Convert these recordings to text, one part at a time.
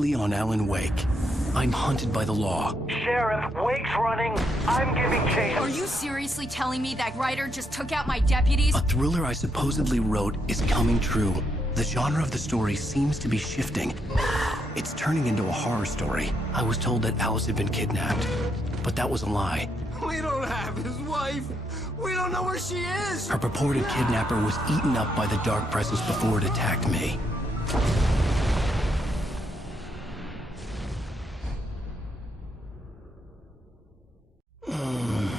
closely on Alan Wake. I'm hunted by the law. Sheriff, Wake's running. I'm giving chase. Are you seriously telling me that writer just took out my deputies? A thriller I supposedly wrote is coming true. The genre of the story seems to be shifting. It's turning into a horror story. I was told that Alice had been kidnapped, but that was a lie. We don't have his wife. We don't know where she is. Her purported kidnapper was eaten up by the dark presence before it attacked me.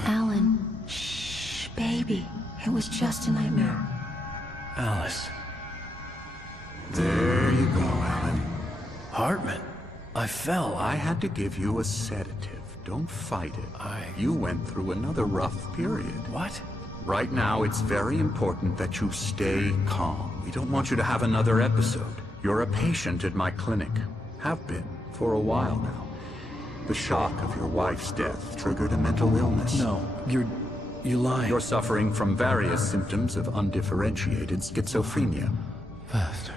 Alan, shh, baby. It was just a nightmare. Alice. There you go, Alan. Hartman. I fell. I had to give you a sedative. Don't fight it. You went through another rough period. What? Right now, it's very important that you stay calm. We don't want you to have another episode. You're a patient at my clinic. Have been for a while now. The shock of your wife's death triggered a mental illness. No, you're lying. You're suffering from various symptoms of undifferentiated schizophrenia. Bastard.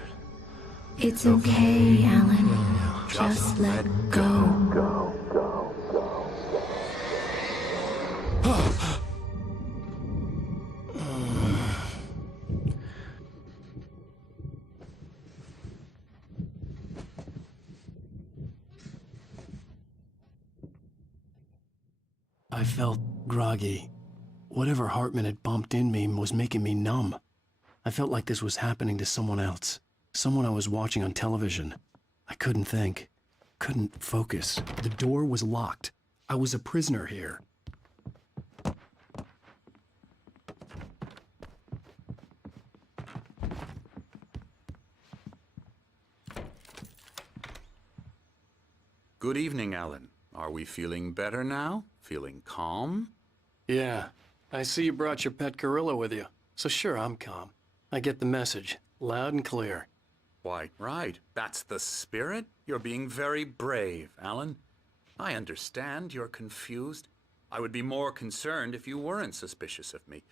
It's okay, Alan. Just let go. I felt groggy. Whatever Hartman had bumped in me was making me numb. I felt like this was happening to someone else. Someone I was watching on television. I couldn't think. Couldn't focus. The door was locked. I was a prisoner here. Good evening, Alan. Are we feeling better now? Feeling calm? Yeah. I see you brought your pet gorilla with you. So sure, I'm calm. I get the message. Loud and clear. Quite right. That's the spirit. You're being very brave, Alan. I understand you're confused. I would be more concerned if you weren't suspicious of me.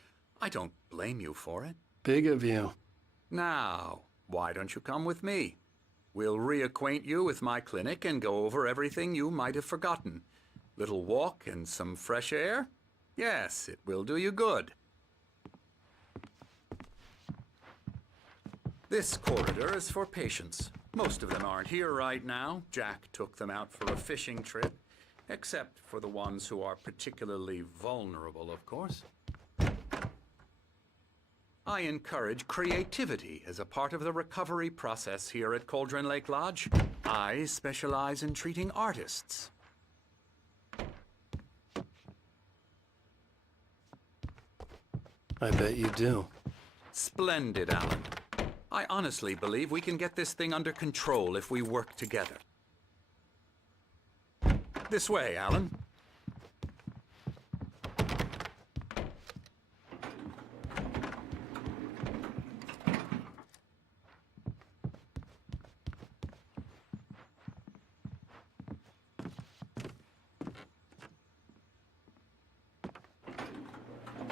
I don't blame you for it. Big of you. Now, why don't you come with me? We'll reacquaint you with my clinic and go over everything you might have forgotten. Little walk and some fresh air? Yes, it will do you good. This corridor is for patients. Most of them aren't here right now. Jack took them out for a fishing trip, except for the ones who are particularly vulnerable, of course. I encourage creativity as a part of the recovery process here at Cauldron Lake Lodge. I specialize in treating artists. I bet you do. Splendid, Alan. I honestly believe we can get this thing under control if we work together. This way, Alan.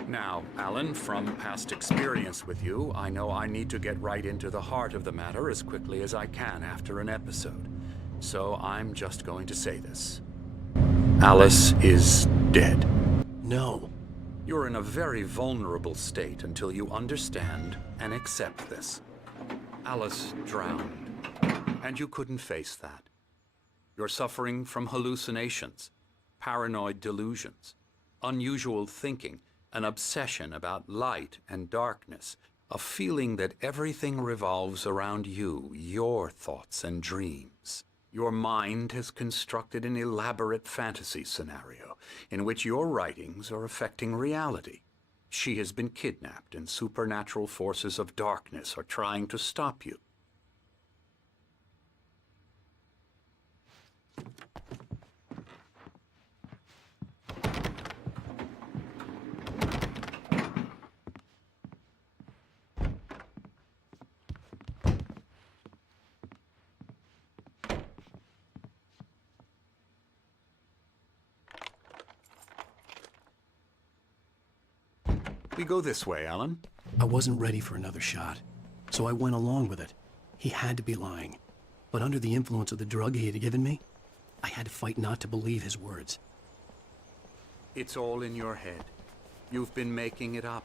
Now, Alan, from past experience with you, I know I need to get right into the heart of the matter as quickly as I can after an episode. So I'm just going to say this. Alice is dead. No. You're in a very vulnerable state until you understand and accept this. Alice drowned, and you couldn't face that. You're suffering from hallucinations, paranoid delusions, unusual thinking, an obsession about light and darkness, a feeling that everything revolves around you, your thoughts and dreams. Your mind has constructed an elaborate fantasy scenario in which your writings are affecting reality. She has been kidnapped and supernatural forces of darkness are trying to stop you. We go this way, Alan. I wasn't ready for another shot, so I went along with it. He had to be lying. But under the influence of the drug he had given me, I had to fight not to believe his words. It's all in your head. You've been making it up.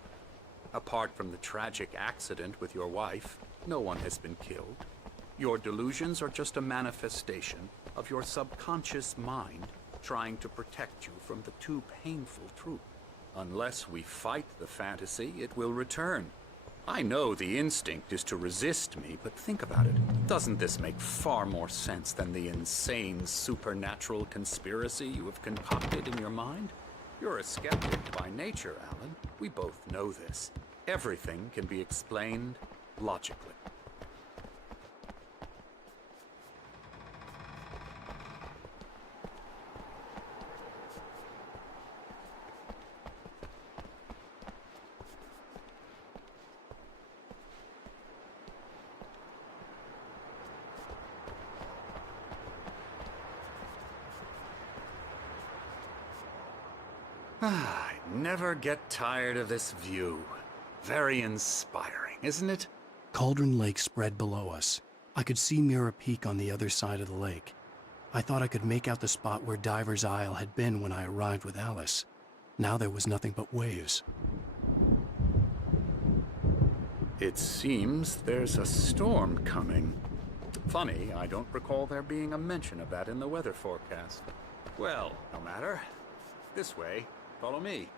Apart from the tragic accident with your wife, no one has been killed. Your delusions are just a manifestation of your subconscious mind trying to protect you from the too painful truth. Unless we fight the fantasy, it will return. I know the instinct is to resist me, but think about it. Doesn't this make far more sense than the insane supernatural conspiracy you have concocted in your mind? You're a skeptic by nature, Alan. We both know this. Everything can be explained logically. I never get tired of this view. Very inspiring, isn't it? Cauldron Lake spread below us. I could see Mirror Peak on the other side of the lake. I thought I could make out the spot where Diver's Isle had been when I arrived with Alice. Now there was nothing but waves. It seems there's a storm coming. Funny, I don't recall there being a mention of that in the weather forecast. Well, no matter. This way. Follow me.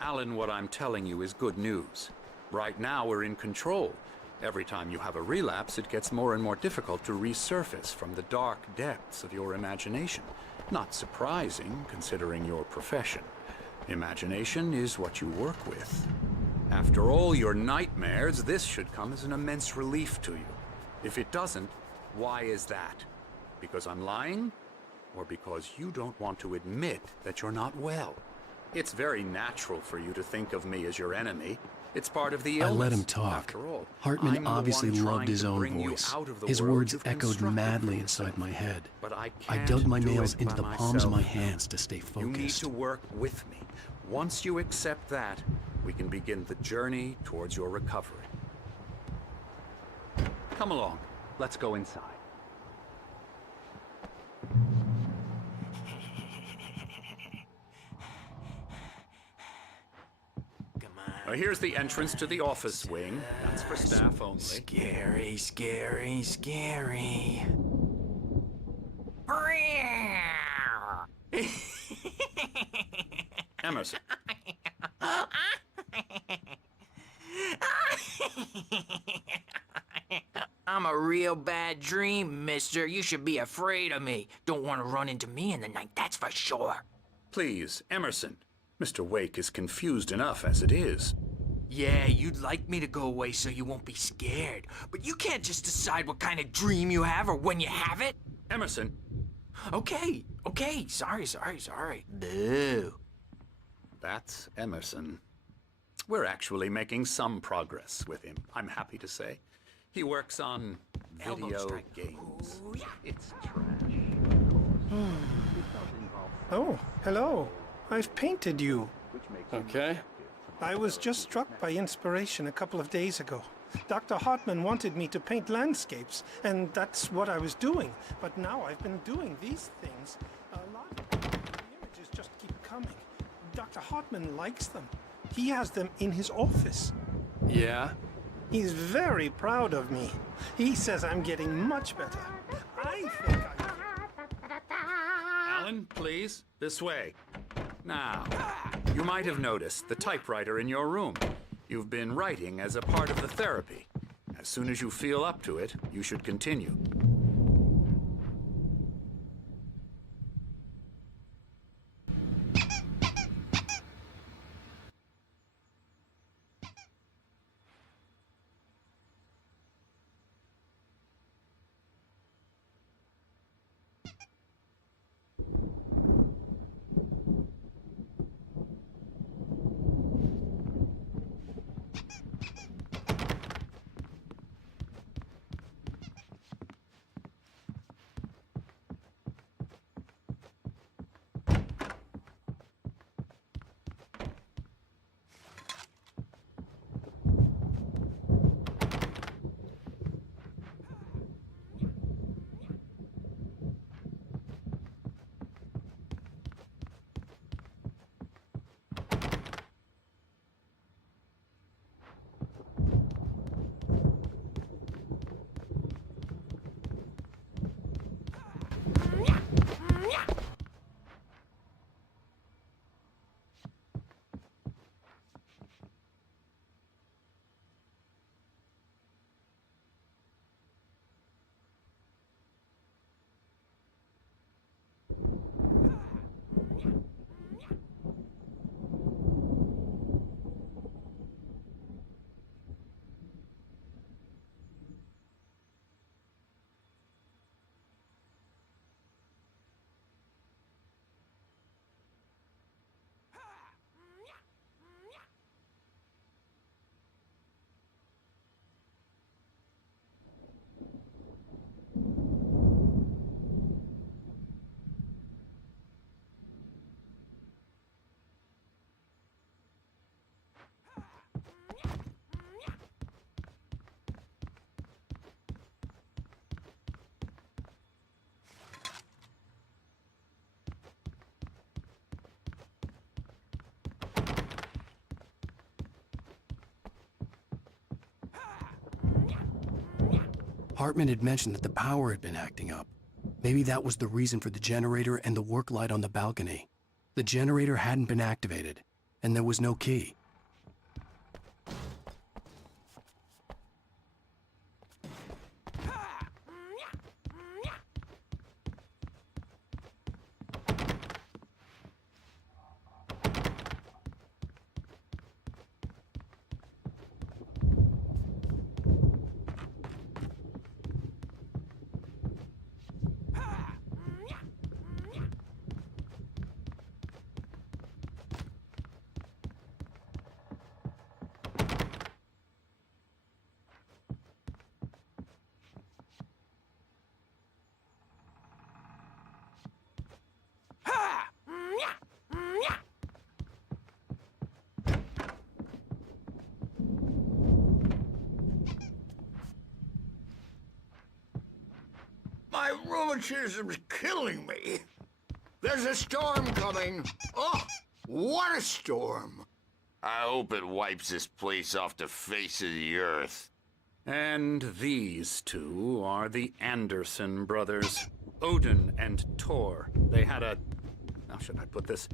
Alan, what I'm telling you is good news. Right now, we're in control. Every time you have a relapse, it gets more and more difficult to resurface from the dark depths of your imagination. Not surprising, considering your profession. Imagination is what you work with. After all your nightmares, this should come as an immense relief to you. If it doesn't, why is that? Because I'm lying? Or because you don't want to admit that you're not well? It's very natural for you to think of me as your enemy. It's part of the illness. I let him talk. After all, Hartman I'm the obviously one loved trying his to own bring you voice. out of the His world words you've echoed constructed madly for inside yourself. my head. But I I can't dug my do nails it into by the palms of my myself. hands to stay You need focused. to work with me. Once you accept that, we can begin the journey towards your recovery. Come along. Let's go inside. Now here's the entrance to the office wing. That's for staff only. Scary, scary, scary. Emerson. I'm a real bad dream, mister. You should be afraid of me. Don't want to run into me in the night, that's for sure. Please, Emerson. Mr. Wake is confused enough as it is. Yeah, you'd like me to go away so you won't be scared. But you can't just decide what kind of dream you have or when you have it. Emerson. Okay, sorry. Boo. That's Emerson. We're actually making some progress with him, I'm happy to say. He works on Elbow video strike. games. Ooh, yeah. It's trash. It does involve Oh, hello. I've painted you. which makes him Okay. I was just struck by inspiration a couple of days ago. Dr. Hartman wanted me to paint landscapes, and that's what I was doing. But now I've been doing these things. A lot of the images just keep coming. Dr. Hartman likes them. He has them in his office. Yeah? He's very proud of me. He says I'm getting much better. I think Alan, please, this way. Now, you might have noticed the typewriter in your room. You've been writing as a part of the therapy. As soon as you feel up to it, you should continue. Hartman had mentioned that the power had been acting up. Maybe that was the reason for the generator and the work light on the balcony. The generator hadn't been activated, and there was no key. My rheumatism's killing me. There's a storm coming. Oh, what a storm. I hope it wipes this place off the face of the earth. And these two are the Anderson brothers, Odin and Tor. They had how should I put this?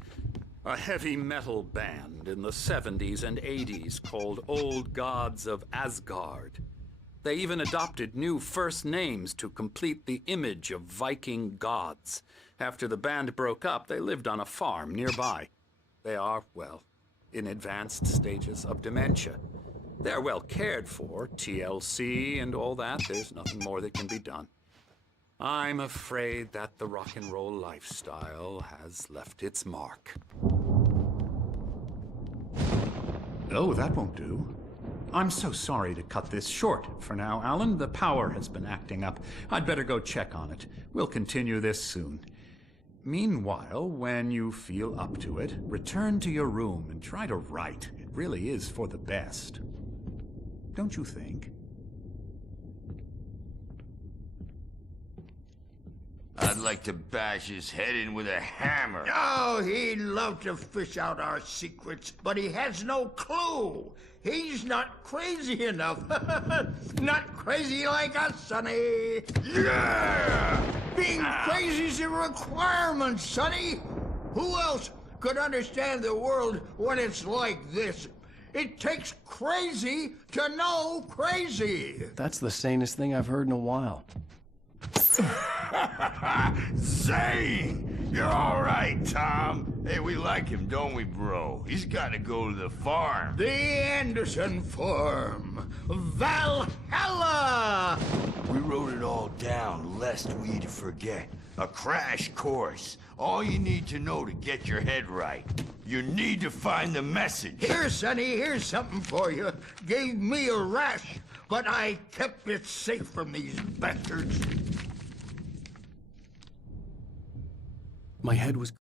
A heavy metal band in the 70s and 80s called Old Gods of Asgard. They even adopted new first names to complete the image of Viking gods. After the band broke up, they lived on a farm nearby. They are, well, in advanced stages of dementia. They're well cared for, TLC and all that. There's nothing more that can be done. I'm afraid that the rock and roll lifestyle has left its mark. Oh, that won't do. I'm so sorry to cut this short for now, Alan. The power has been acting up. I'd better go check on it. We'll continue this soon. Meanwhile, when you feel up to it, return to your room and try to write. It really is for the best. Don't you think? I'd like to bash his head in with a hammer. Oh, he'd love to fish out our secrets, but he has no clue. He's not crazy enough. Not crazy like us, Sonny. Yeah! Being crazy's a requirement, Sonny. Who else could understand the world when it's like this? It takes crazy to know crazy. That's the sanest thing I've heard in a while. Zane! You're all right, Tom. Hey, we like him, don't we, bro? He's got to go to the farm. The Anderson Farm. Valhalla! We wrote it all down, lest we forget. A crash course. All you need to know to get your head right. You need to find the message. Here, Sonny, here's something for you. Gave me a rash, but I kept it safe from these bastards. My head was...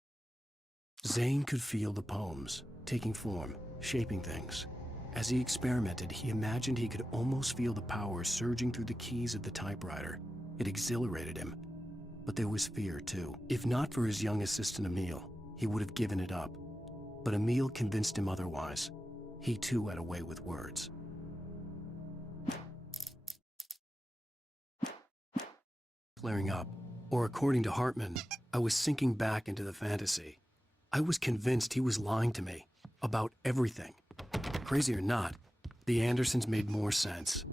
Zane could feel the poems, taking form, shaping things. As he experimented, he imagined he could almost feel the power surging through the keys of the typewriter. It exhilarated him. But there was fear, too. If not for his young assistant Emil, he would have given it up. But Emil convinced him otherwise. He, too, had a way with words. Flaring up, or according to Hartman, I was sinking back into the fantasy. I was convinced he was lying to me about everything. Crazy or not, the Andersons made more sense.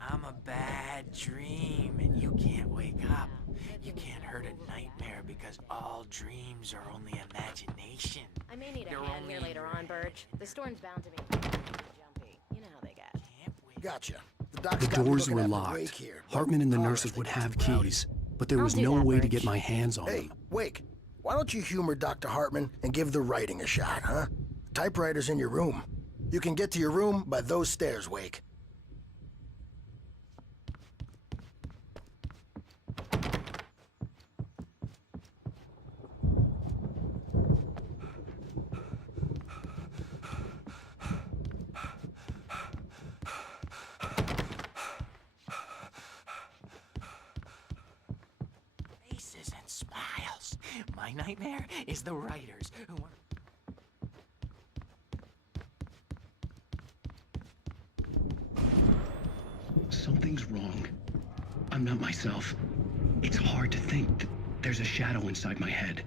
I'm a bad dream, and you can't wake up. You can't hurt a nightmare because all dreams are only imagination. I may need a You're hand only here later in on, Birch. The storm's bound to be jumpy. You know how they get. Can't wake Gotcha. The doors were locked. Hartman and the nurses would have keys, but there was no way to get my hands on them. Hey, Wake, why don't you humor Dr. Hartman and give the writing a shot, huh? The typewriter's in your room. You can get to your room by those stairs, Wake. faces and smiles. My nightmare is the writers who are... Something's wrong. I'm not myself. It's hard to think that there's a shadow inside my head.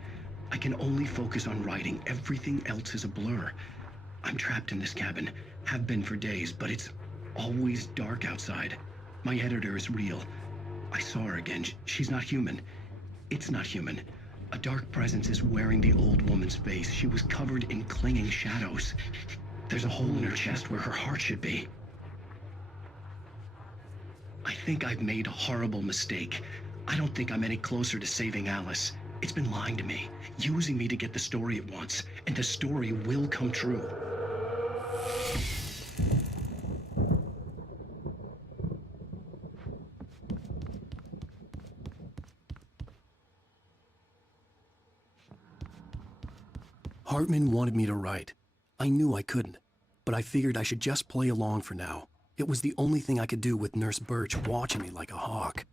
I can only focus on writing. Everything else is a blur. I'm trapped in this cabin. Have been for days, but it's always dark outside. My editor is real. I saw her again. She's not human. It's not human. A dark presence is wearing the old woman's face. She was covered in clinging shadows. There's a hole in her chest where her heart should be. I think I've made a horrible mistake. I don't think I'm any closer to saving Alice. It's been lying to me, using me to get the story it wants, and the story will come true. Hartman wanted me to write. I knew I couldn't, but I figured I should just play along for now. It was the only thing I could do with Nurse Birch watching me like a hawk.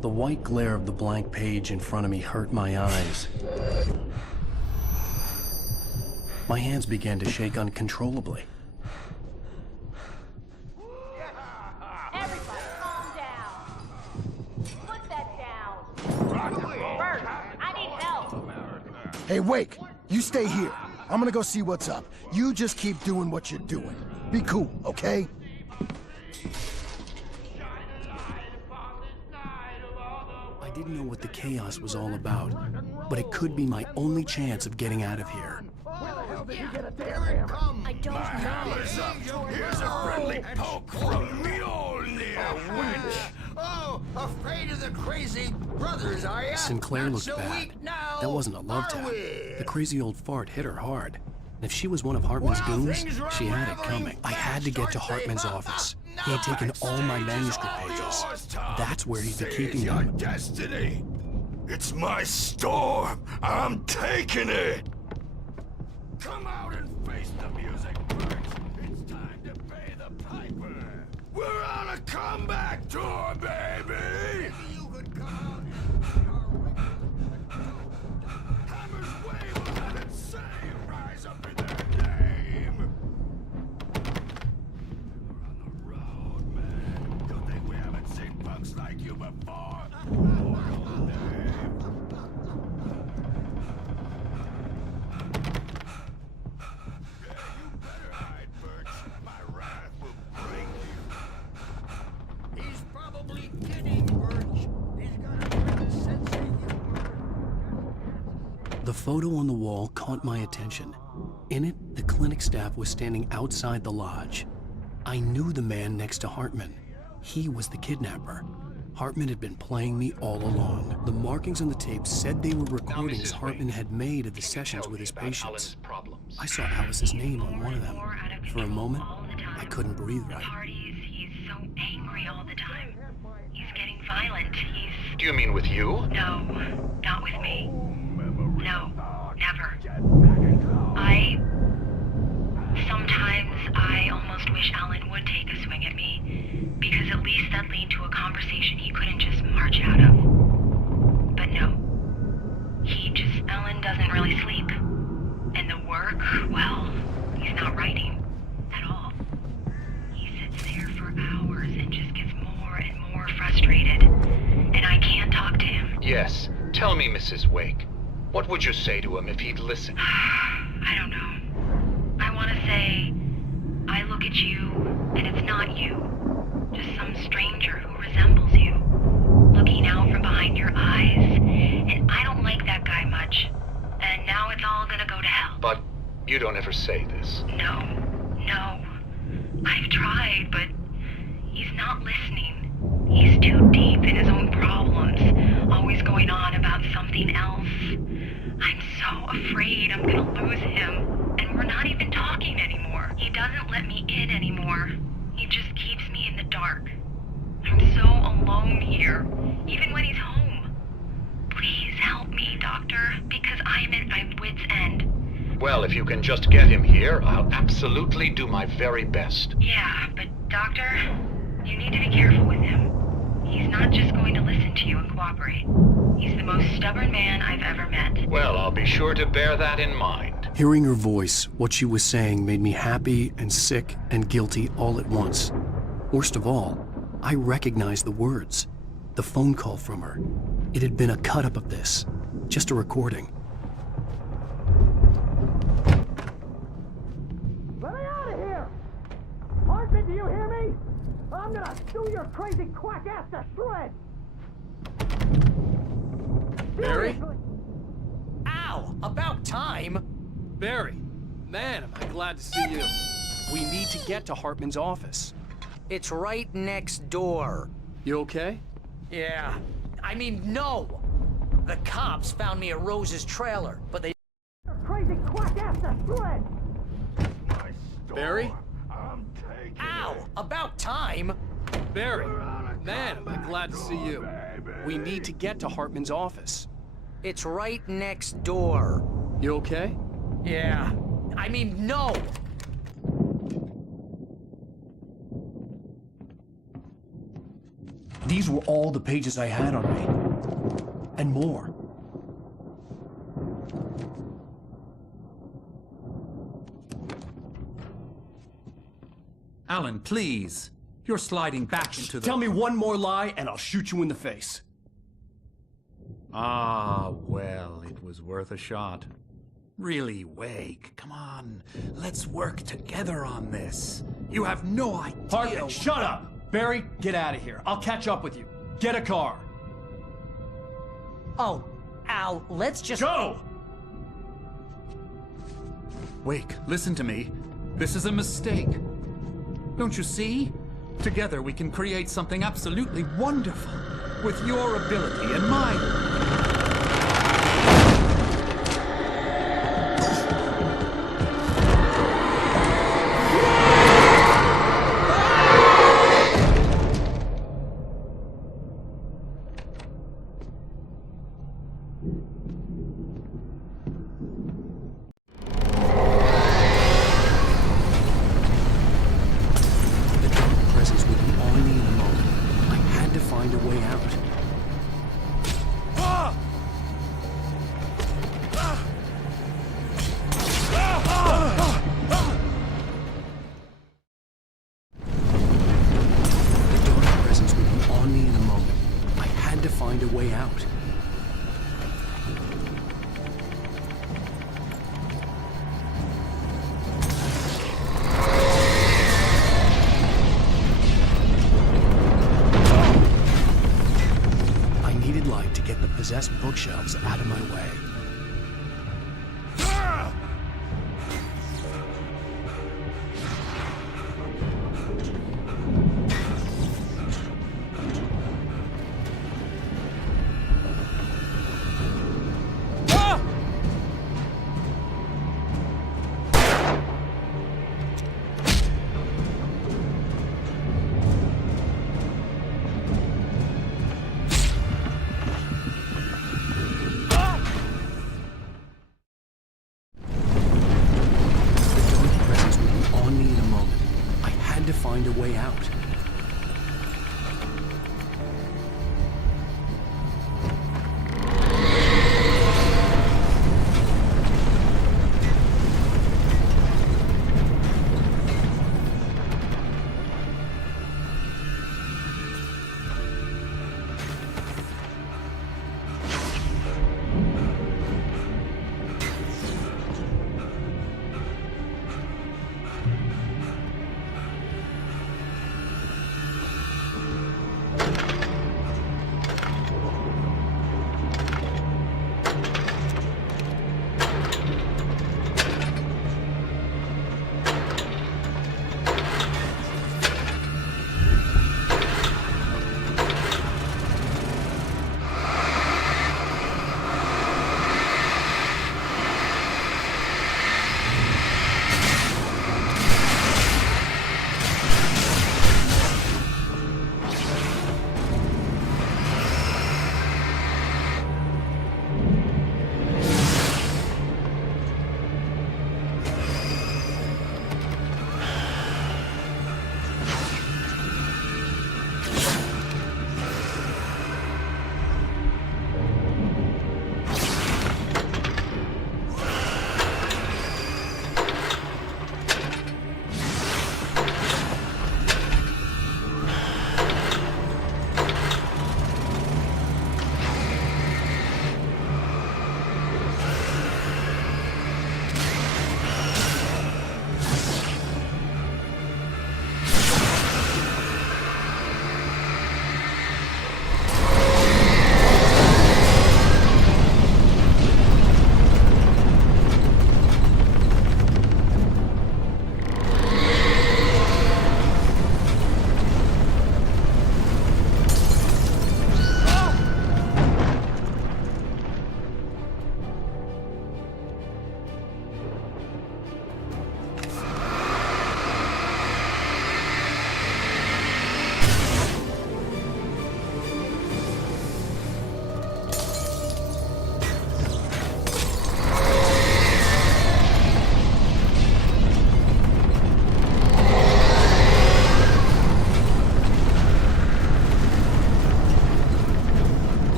The white glare of the blank page in front of me hurt my eyes. My hands began to shake uncontrollably. Everybody, calm down. Put that down. Bert, I need help. Hey, Wake, you stay here. I'm gonna go see what's up. You just keep doing what you're doing. Be cool, okay? I didn't know what the chaos was all about, but it could be my only chance of getting out of here. I don't know. Here's a friendly poke from Mjolnir, wench. Oh, afraid of the crazy brothers, are ya? Sinclair Not looked so bad. weak now, That wasn't a love are tap. we? The crazy old fart hit her hard. And if she was one of Hartman's goons, things were she had it unraveling coming. I had to get to fast, aren't Hartman's they? office. He had taken all my manuscript pages. That's where he'd be keeping Your them. destiny. It's my storm. I'm taking it. Come out and face the music, Bert. It's time to pay the piper. We're on a comeback tour, baby. You could come Hammer's Way will have it say rise up in their name. We're on the road, man. Don't think we haven't seen punks like you before. He's probably kidding, Birch. He's got a great sense of humor. The photo on the wall caught my attention. In it, the clinic staff was standing outside the lodge. I knew the man next to Hartman. He was the kidnapper. Hartman had been playing me all along. The markings on the tape said they were recordings Hartman had made of the sessions with his patients. I saw Alice's name on one of them. For a moment, I couldn't breathe right. Parties, he's so angry all the time. He's getting violent. He's... Do you mean with you? No, not with me. No, never. Sometimes I almost wish Alan would take a swing at me, because at least that'd lead to a conversation he couldn't just march out of. But no. Alan doesn't really sleep. And the work, well, he's not writing at all. He sits there for hours and just gets more and more frustrated. And I can't talk to him. Yes. Tell me, Mrs. Wake. What would you say to him if he'd listen? I don't know. I want to say, I look at you, and it's not you. Just some stranger who resembles you. Looking out from behind your eyes, and I don't like that guy much. And now it's all gonna go to hell. But you don't ever say this. No. I've tried, but he's not listening. He's too deep in his own problems, always going on about something else. I'm so afraid I'm gonna lose him, and we're not even talking anymore. He doesn't let me in anymore. He just keeps me in the dark. I'm so alone here, even when he's home. Please help me, Doctor, because I'm at my wit's end. Well, if you can just get him here, I'll absolutely do my very best. Yeah, but Doctor, you need to be careful with him. He's not just going to listen to you and cooperate. He's the most stubborn man I've ever met. Well, I'll be sure to bear that in mind. Hearing her voice, what she was saying made me happy and sick and guilty all at once. Worst of all, I recognized the words. The phone call from her. It had been a cut-up of this. Just a recording. Let me out of here! Hartman, do you hear me? I'm gonna sue your crazy quack ass to shreds! Barry? Ow! About time! Barry, man, am I glad to see you. We need to get to Hartman's office. It's right next door. You okay? Yeah. I mean, no! The cops found me at Rose's trailer, but they... Crazy quack ass to shreds! Barry? Ow! About time! Barry, man, am I glad to see you. We need to get to Hartman's office. It's right next door. You okay? Yeah. I mean, no! These were all the pages I had on me. And more. Alan, please. You're sliding back into the... Tell me one more lie and I'll shoot you in the face. Ah, well, it was worth a shot. Really, Wake, come on. Let's work together on this. You have no idea... Hartman, shut up! Barry, get out of here. I'll catch up with you. Get a car. Oh, Al, let's just... Go! Wake, listen to me. This is a mistake. Don't you see? Together we can create something absolutely wonderful. With your ability and mine. Presence would be on me in a moment. I had to find a way out.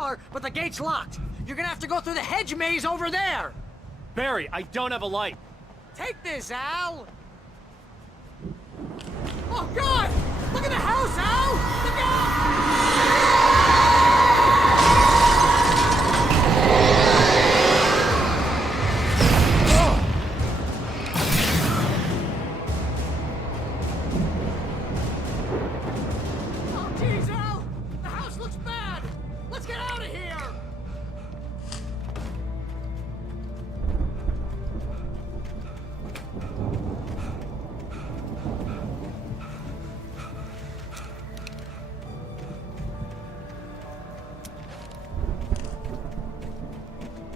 car, but the gate's locked. You're gonna have to go through the hedge maze over there. Barry, I don't have a light. Take this, Al. Oh, God! Look at the house, Al! Look out! Oh, geez, Al! The house looks bad! Let's get out of here!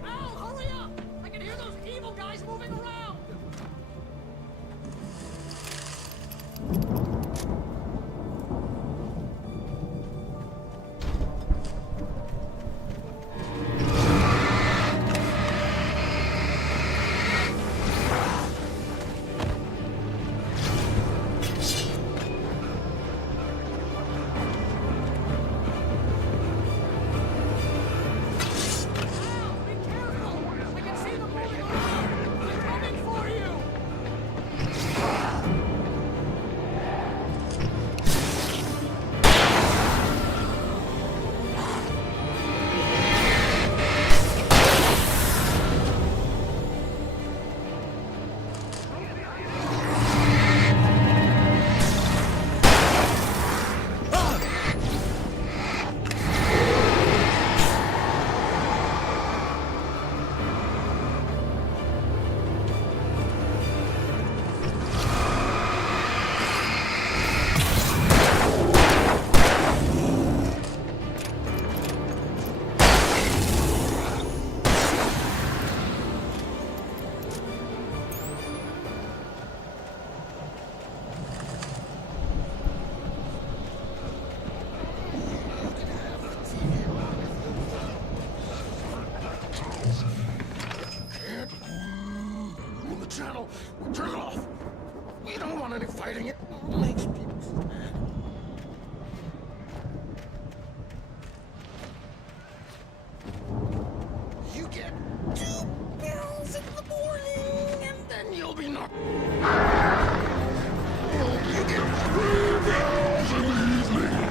Al, hurry up! I can hear those evil guys moving around! Move the channel. Turn it off. We don't want any fighting. It makes people sad. You get 2 pills in the morning, and then you'll be knocked. You get 3 pills in the evening.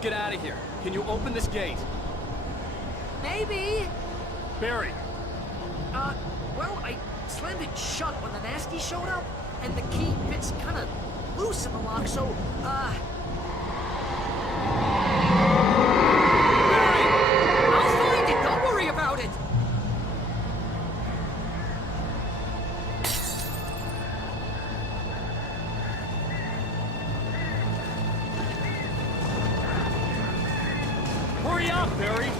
get out of here. Can you open this gate? Maybe. Barry. Well, I slammed it shut when the nasty showed up, and the key fits kind of loose in the lock, so, Barry! I'll find it! Don't worry about it! Hurry up, Barry!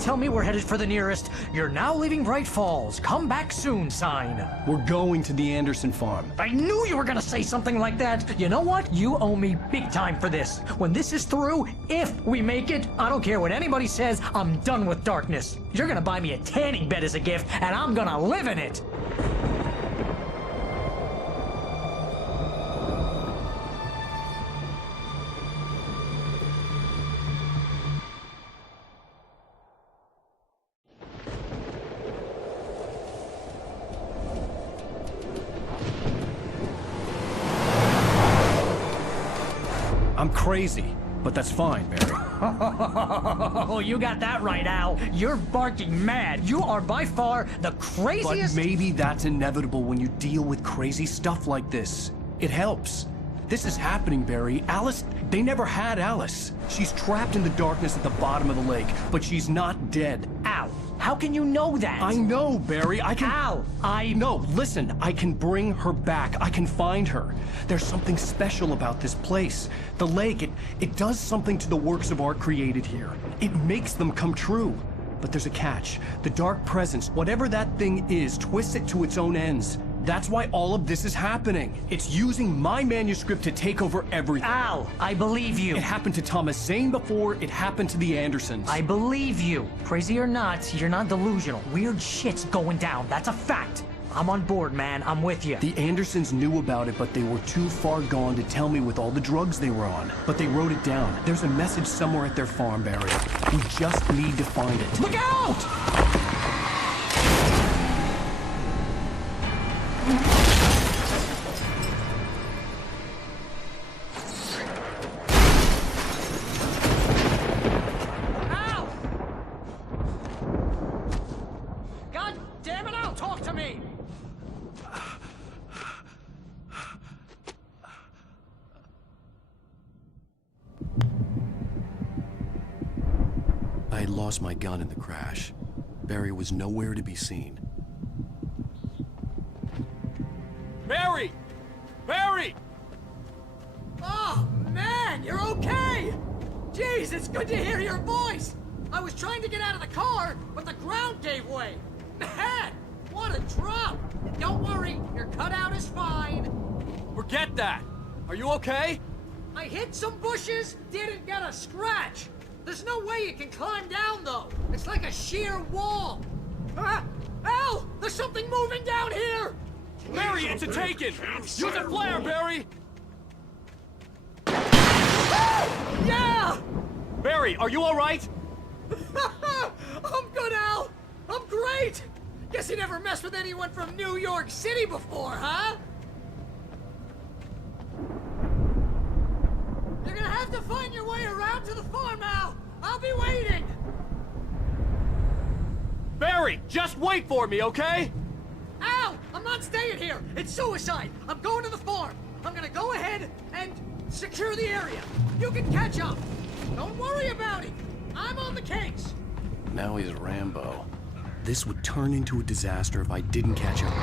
Tell me we're headed for the nearest "You're now leaving Bright Falls. Come back soon" sign. We're going to the Anderson farm. I knew you were gonna say something like that. You know what? You owe me big time for this. When this is through, if we make it, I don't care what anybody says, I'm done with darkness. You're gonna buy me a tanning bed as a gift, and I'm gonna live in it. I'm crazy, but that's fine, Barry. Oh, you got that right, Al. You're barking mad. You are by far the craziest... But maybe that's inevitable when you deal with crazy stuff like this. It helps. This is happening, Barry. Alice, they never had Alice. She's trapped in the darkness at the bottom of the lake, but she's not dead. Al, how can you know that? I know, Barry. I can... Al, No, listen. I can bring her back. I can find her. There's something special about this place. The lake, it does something to the works of art created here. It makes them come true. But there's a catch. The dark presence, whatever that thing is, twists it to its own ends. That's why all of this is happening. It's using my manuscript to take over everything. Al, I believe you. It happened to Thomas Zane before, it happened to the Andersons. I believe you. Crazy or not, you're not delusional. Weird shit's going down. That's a fact. I'm on board, man. I'm with you. The Andersons knew about it, but they were too far gone to tell me with all the drugs they were on. But they wrote it down. There's a message somewhere at their farm, Barry. We just need to find it. Look out! I had lost my gun in the crash. Barry was nowhere to be seen. Barry! Barry! Oh, man, you're okay! Jeez, it's good to hear your voice! I was trying to get out of the car, but the ground gave way. Man, what a drop! Don't worry, your cutout is fine. Forget that! Are you okay? I hit some bushes, didn't get a scratch. There's no way you can climb down, though. It's like a sheer wall. Al! There's something moving down here! Barry, it's a taken! Use a flare, Barry! Yeah! Barry, are you alright? I'm good, Al! I'm great! Guess you never messed with anyone from New York City before, huh? You're gonna have to find your way around to the farm, Al! I'll be waiting! Barry, just wait for me, okay? Al! I'm not staying here! It's suicide! I'm going to the farm! I'm gonna go ahead and secure the area. You can catch up. Don't worry about it. I'm on the case. Now he's Rambo. This would turn into a disaster if I didn't catch up.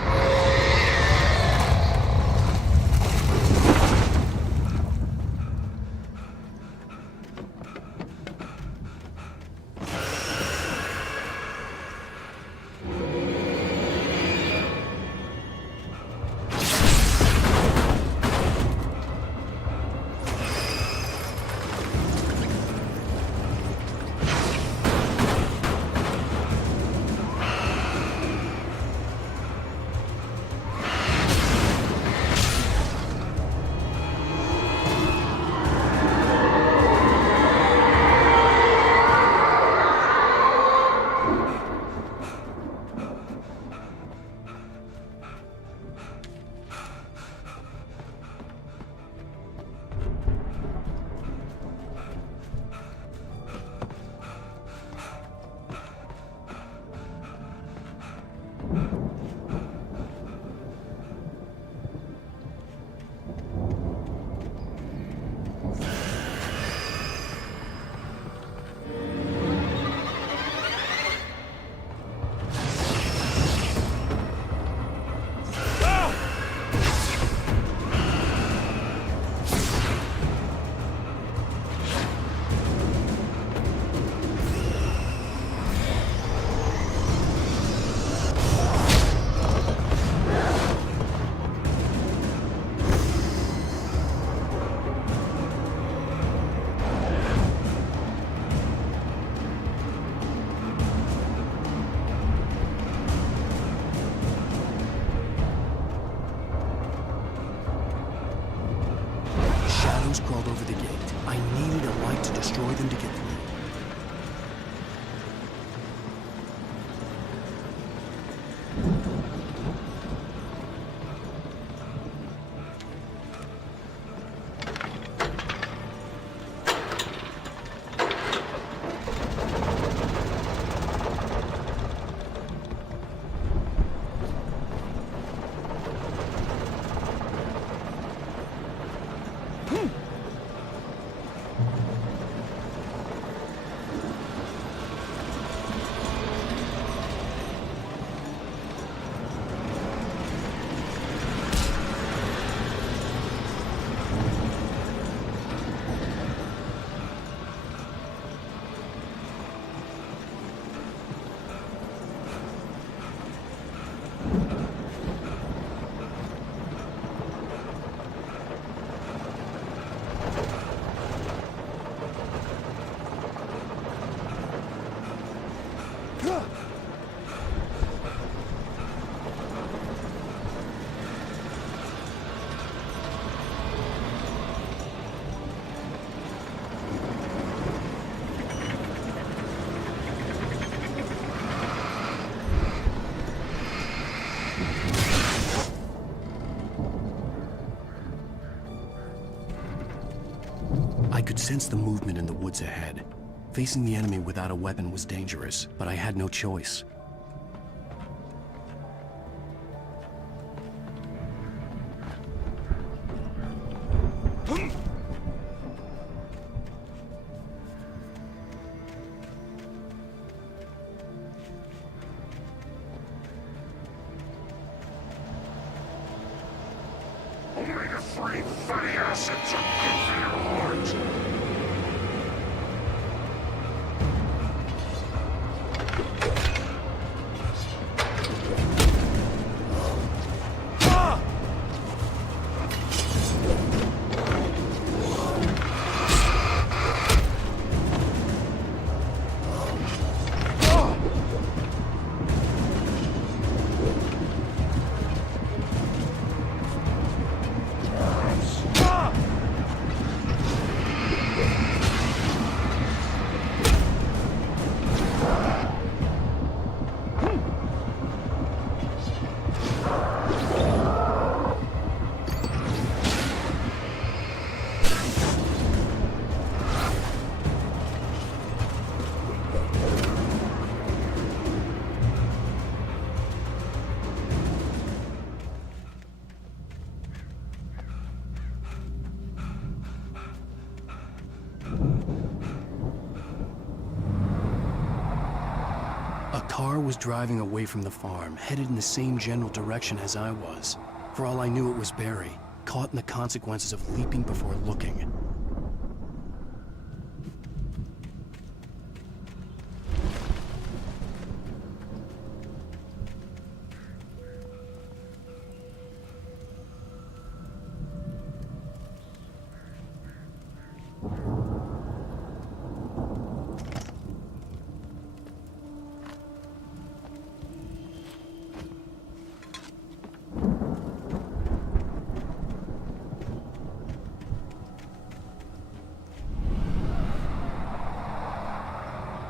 Crawled over the gate. I needed a light to destroy them to get through. I could sense the movement in the woods ahead. Facing the enemy without a weapon was dangerous, but I had no choice. Only the three fatty acids are good for your heart. car was driving away from the farm, headed in the same general direction as I was. For all I knew, it was Barry, caught in the consequences of leaping before looking.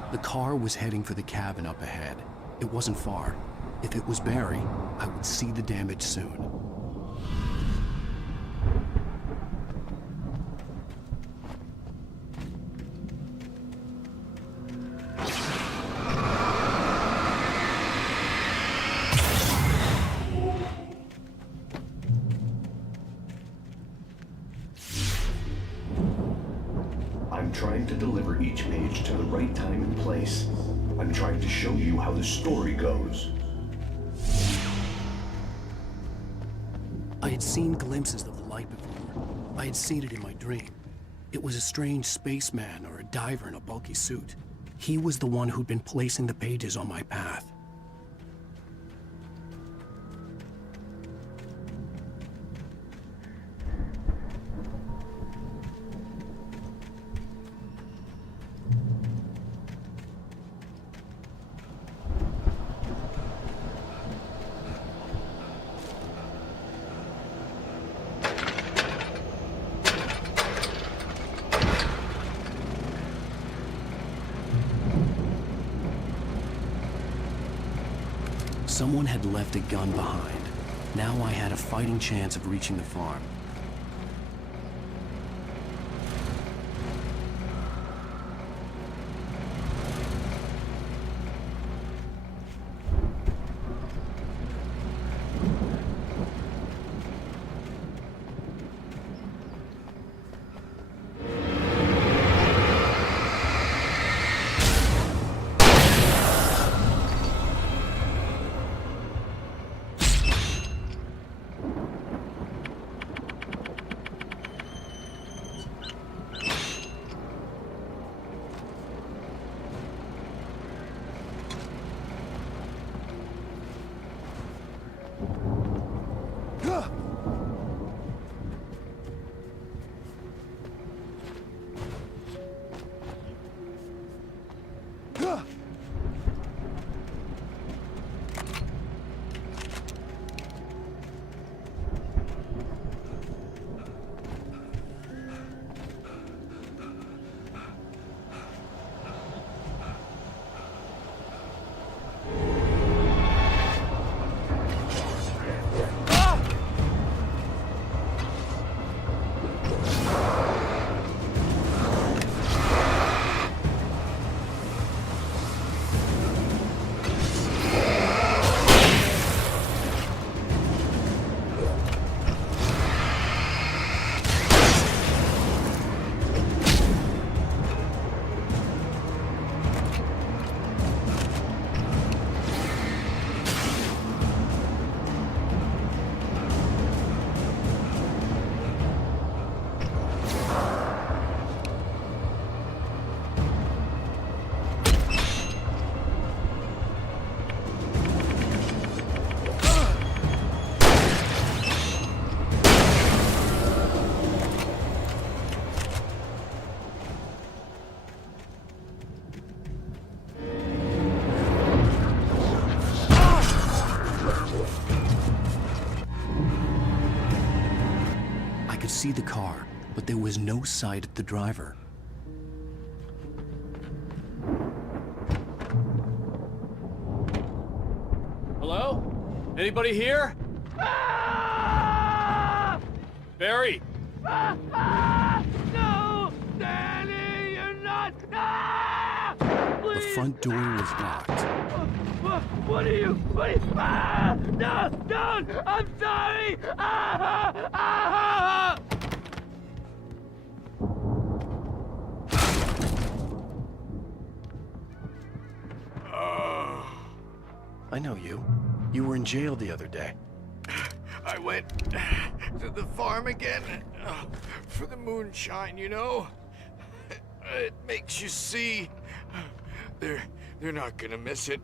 The car was heading for the cabin up ahead. It wasn't far. If it was Barry, I would see the damage soon. I'm trying to deliver each page to the right time and place. I'm trying to show you how the story goes. I had seen glimpses of the light before. I had seen it in my dream. It was a strange spaceman or a diver in a bulky suit. He was the one who'd been placing the pages on my path. Someone had left a gun behind. Now I had a fighting chance of reaching the farm. I could see the car, but there was no sight of the driver. Hello? Anybody here? Barry! No! Danny, you're not! The front door was locked. What are you? No! Don't! I'm sorry! I know you. You were in jail the other day. I went to the farm again for the moonshine, you know? It makes you see. They're not gonna miss it.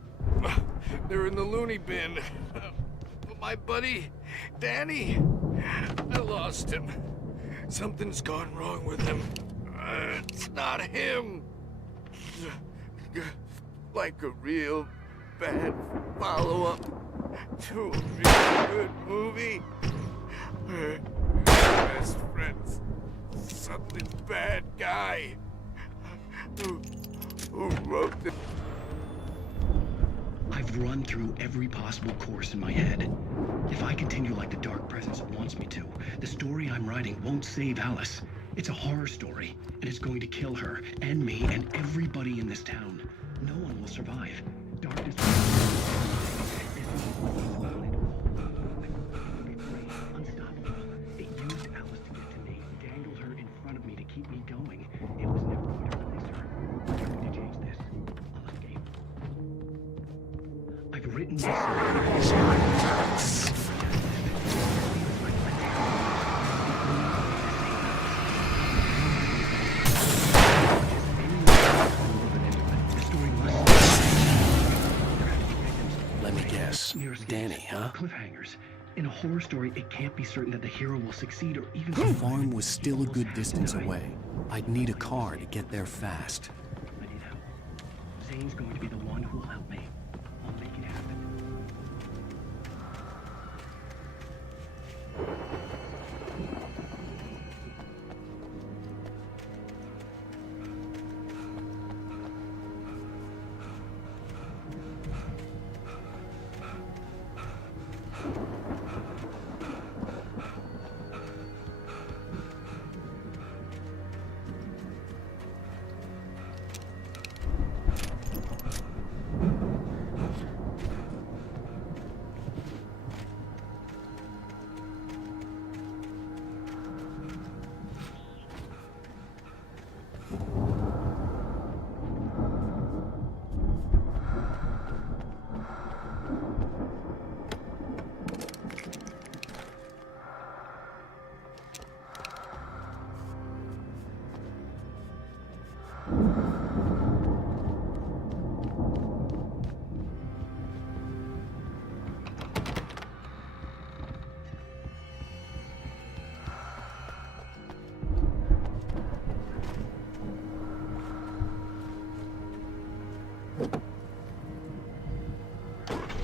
They're in the loony bin. But my buddy, Danny, I lost him. Something's gone wrong with him. It's not him. Like a real bad follow-up to a really good movie. Where best friends, suddenly bad guy who wrote the... I've run through every possible course in my head. If I continue like the Dark Presence wants me to, the story I'm writing won't save Alice. It's a horror story, and it's going to kill her, and me, and everybody in this town. No one will survive. Darkness unstoppable. It used Alice to get to me, dangled her in front of me to keep me going. It was never going to release her. I'm going to change this. I'll escape. I've written this. Let me guess. Danny, huh? Cliffhangers. In a horror story, it can't be certain that the hero will succeed or even... The farm was still a good distance away. I'd need a car to get there fast. I need help. Zane's going to be the one who will help me. I'll make it happen.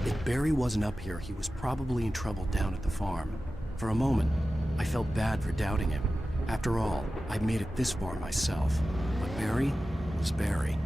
If Barry wasn't up here, he was probably in trouble down at the farm. For a moment, I felt bad for doubting him. After all, I'd made it this far myself. But Barry was Barry.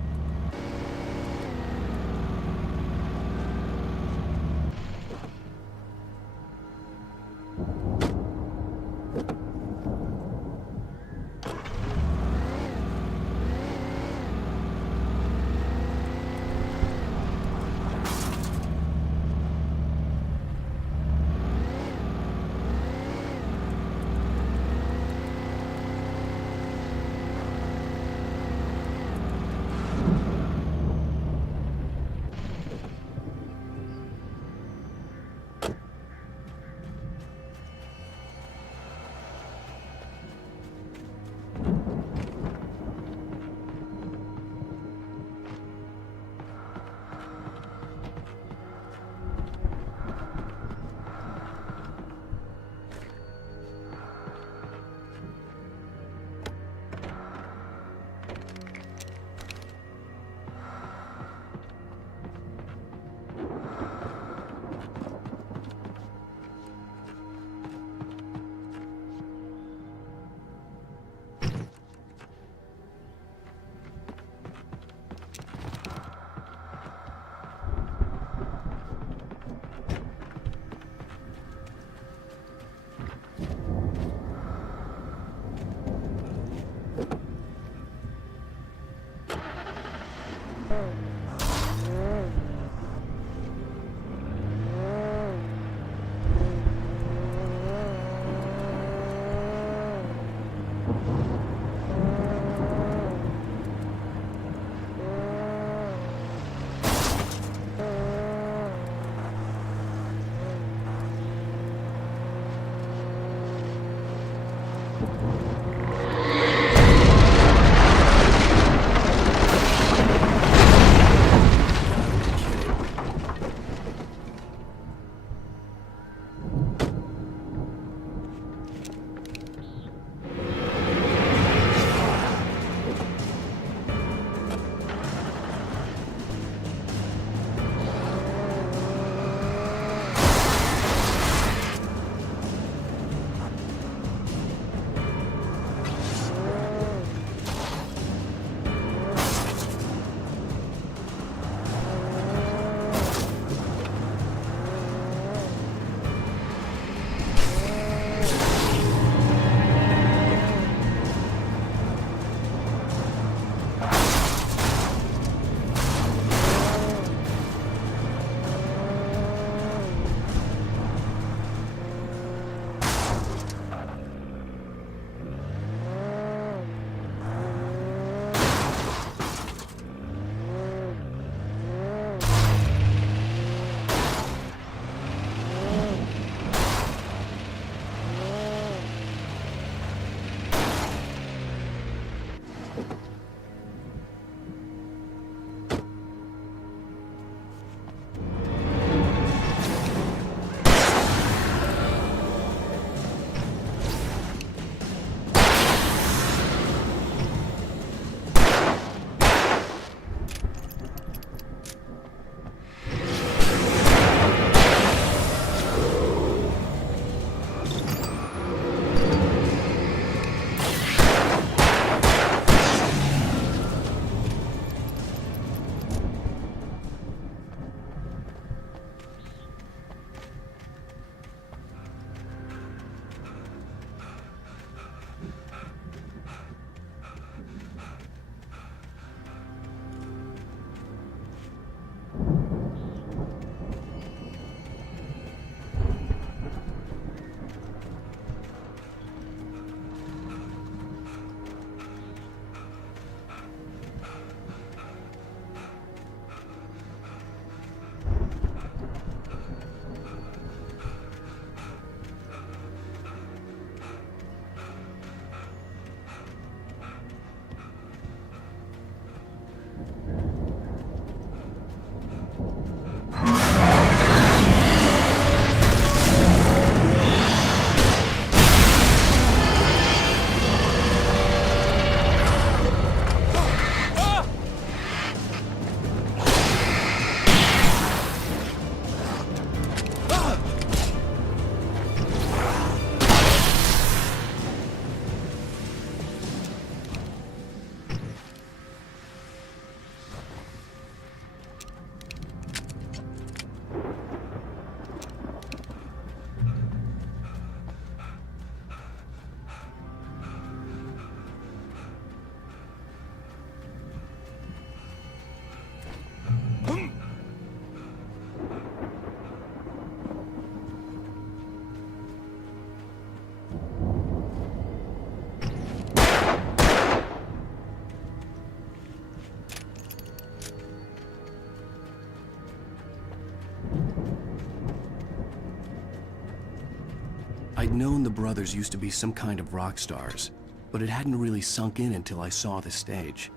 I'd known the brothers used to be some kind of rock stars, but it hadn't really sunk in until I saw the stage.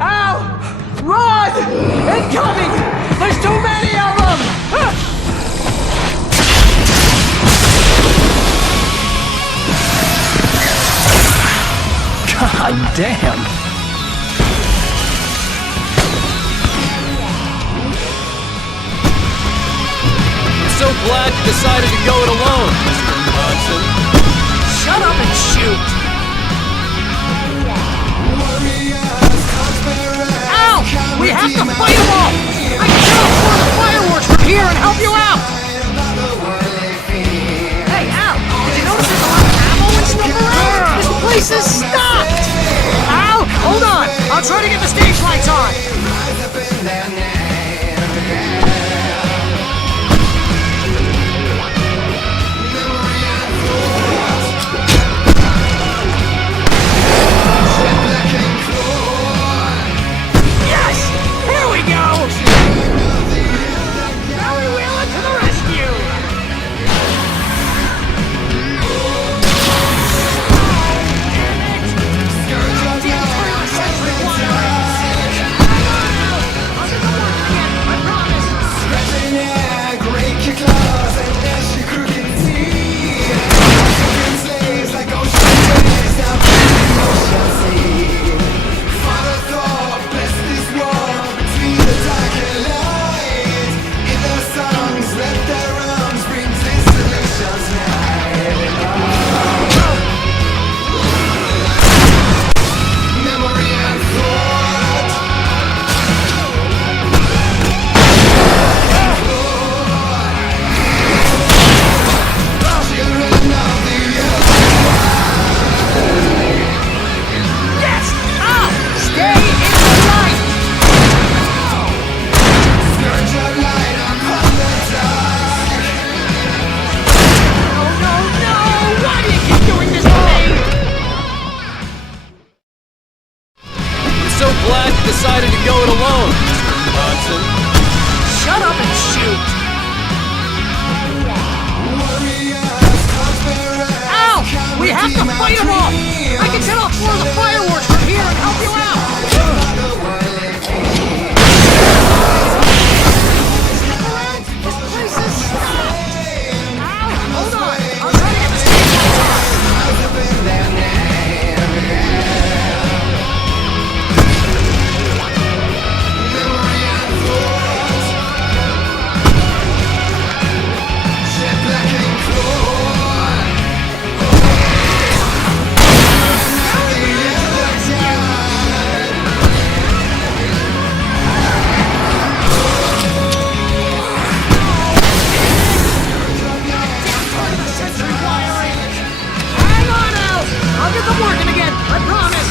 Al! Run! Incoming! There's too many of them! God damn! So glad you decided to go it alone, Mr. Munson. Shut up and shoot! Ow! We have to fight them all! I can't afford the fireworks from here and help you out! Hey, Al! Did you notice there's a lot of ammo and stuff around? This place is stocked! Al! Hold on! I'll try to get the stage lights on! fight them all! I can set off more of the fireworks from here and help you out! Stick around! This place is stopped! Ow! Hold on! I'm trying to get the stage I'll get them working again, I promise!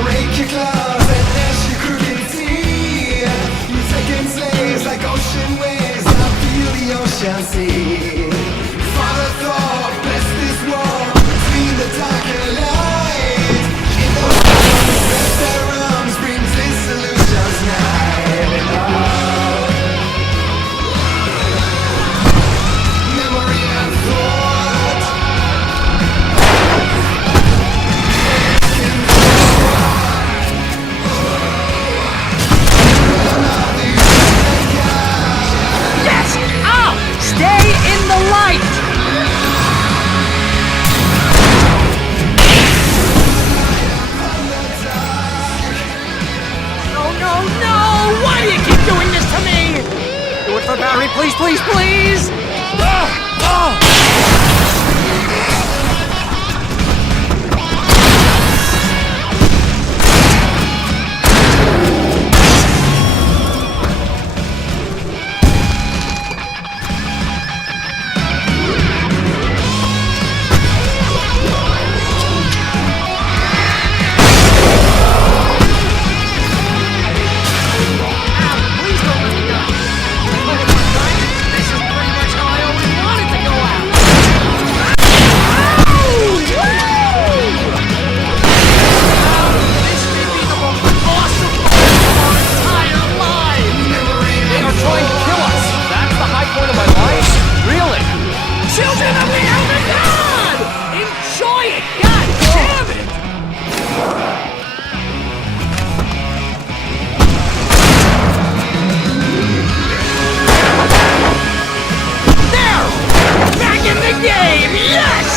Break your claws and dash your crooked teeth. You taking slaves like ocean waves. I feel the ocean sea. Father Thor, bless this war between the dark and light. In the world, bless their arms, brings dissolutions night. Memory and thought. Stay in the light! No, no, no! Why do you keep doing this to me? Do it for Barry, please, please, please! Children of the Elder God! Enjoy it! God damn it! There! Back in the game! Yes!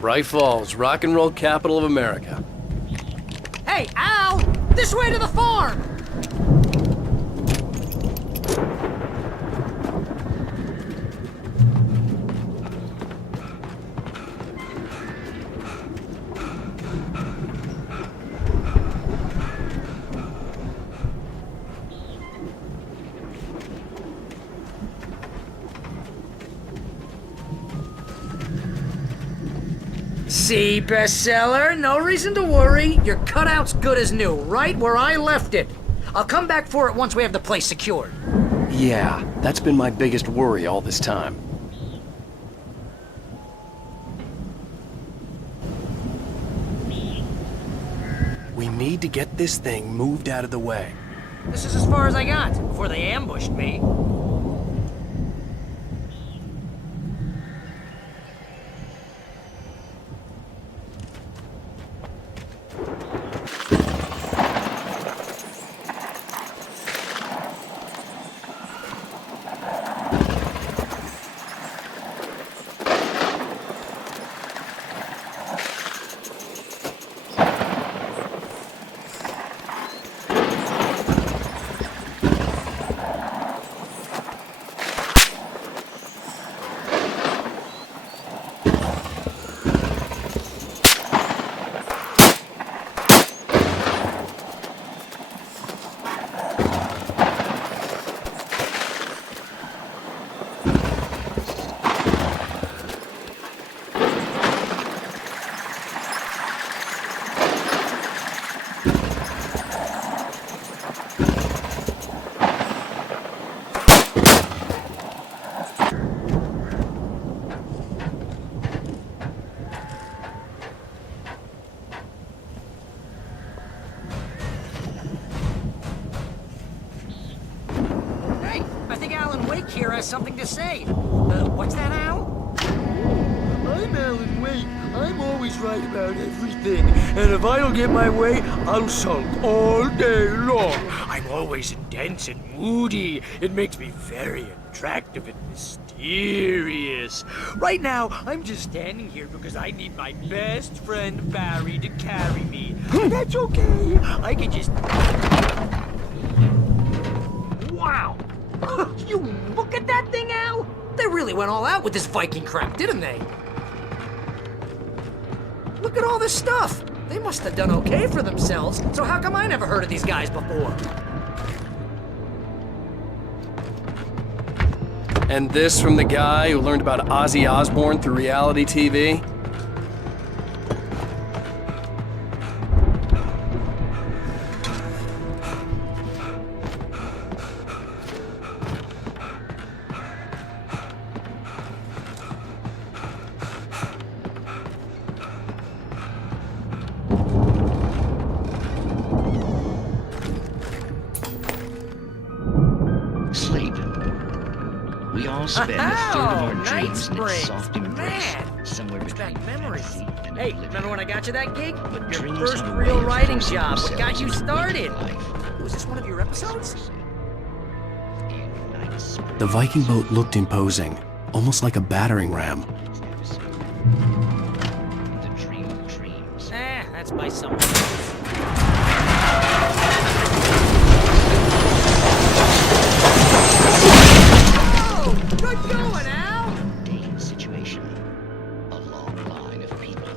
Bright Falls, rock and roll capital of America. Hey, Al! This way to the farm! See, bestseller? No reason to worry. Your cutout's good as new, right where I left it. I'll come back for it once we have the place secured. Yeah, that's been my biggest worry all this time. We need to get this thing moved out of the way. This is as far as I got before they ambushed me. here has something to say. What's that, Al? I'm Alan Wake. I'm always right about everything. And if I don't get my way, I'll sulk all day long. I'm always intense and moody. It makes me very attractive and mysterious. Right now, I'm just standing here because I need my best friend Barry to carry me. That's okay. I can just... Wow! You look at that thing, Al! They really went all out with this Viking crap, didn't they? Look at all this stuff! They must have done okay for themselves, so how come I never heard of these guys before? And this from the guy who learned about Ozzy Osbourne through reality TV? Sleep. We all spend a third of our Night dreams in its Springs. soft embrace, Man, somewhere between back memories. fantasy and Hey, oblivion. remember when I got you that gig? Your dreams first have a way real of writing forcing job. What got themselves you into started? waking Was this one of your episodes? The Viking boat looked imposing, almost like a battering ram. The dream of dreams. That's by someone. Oh, good going, Al! Mundane situation. A long line of people.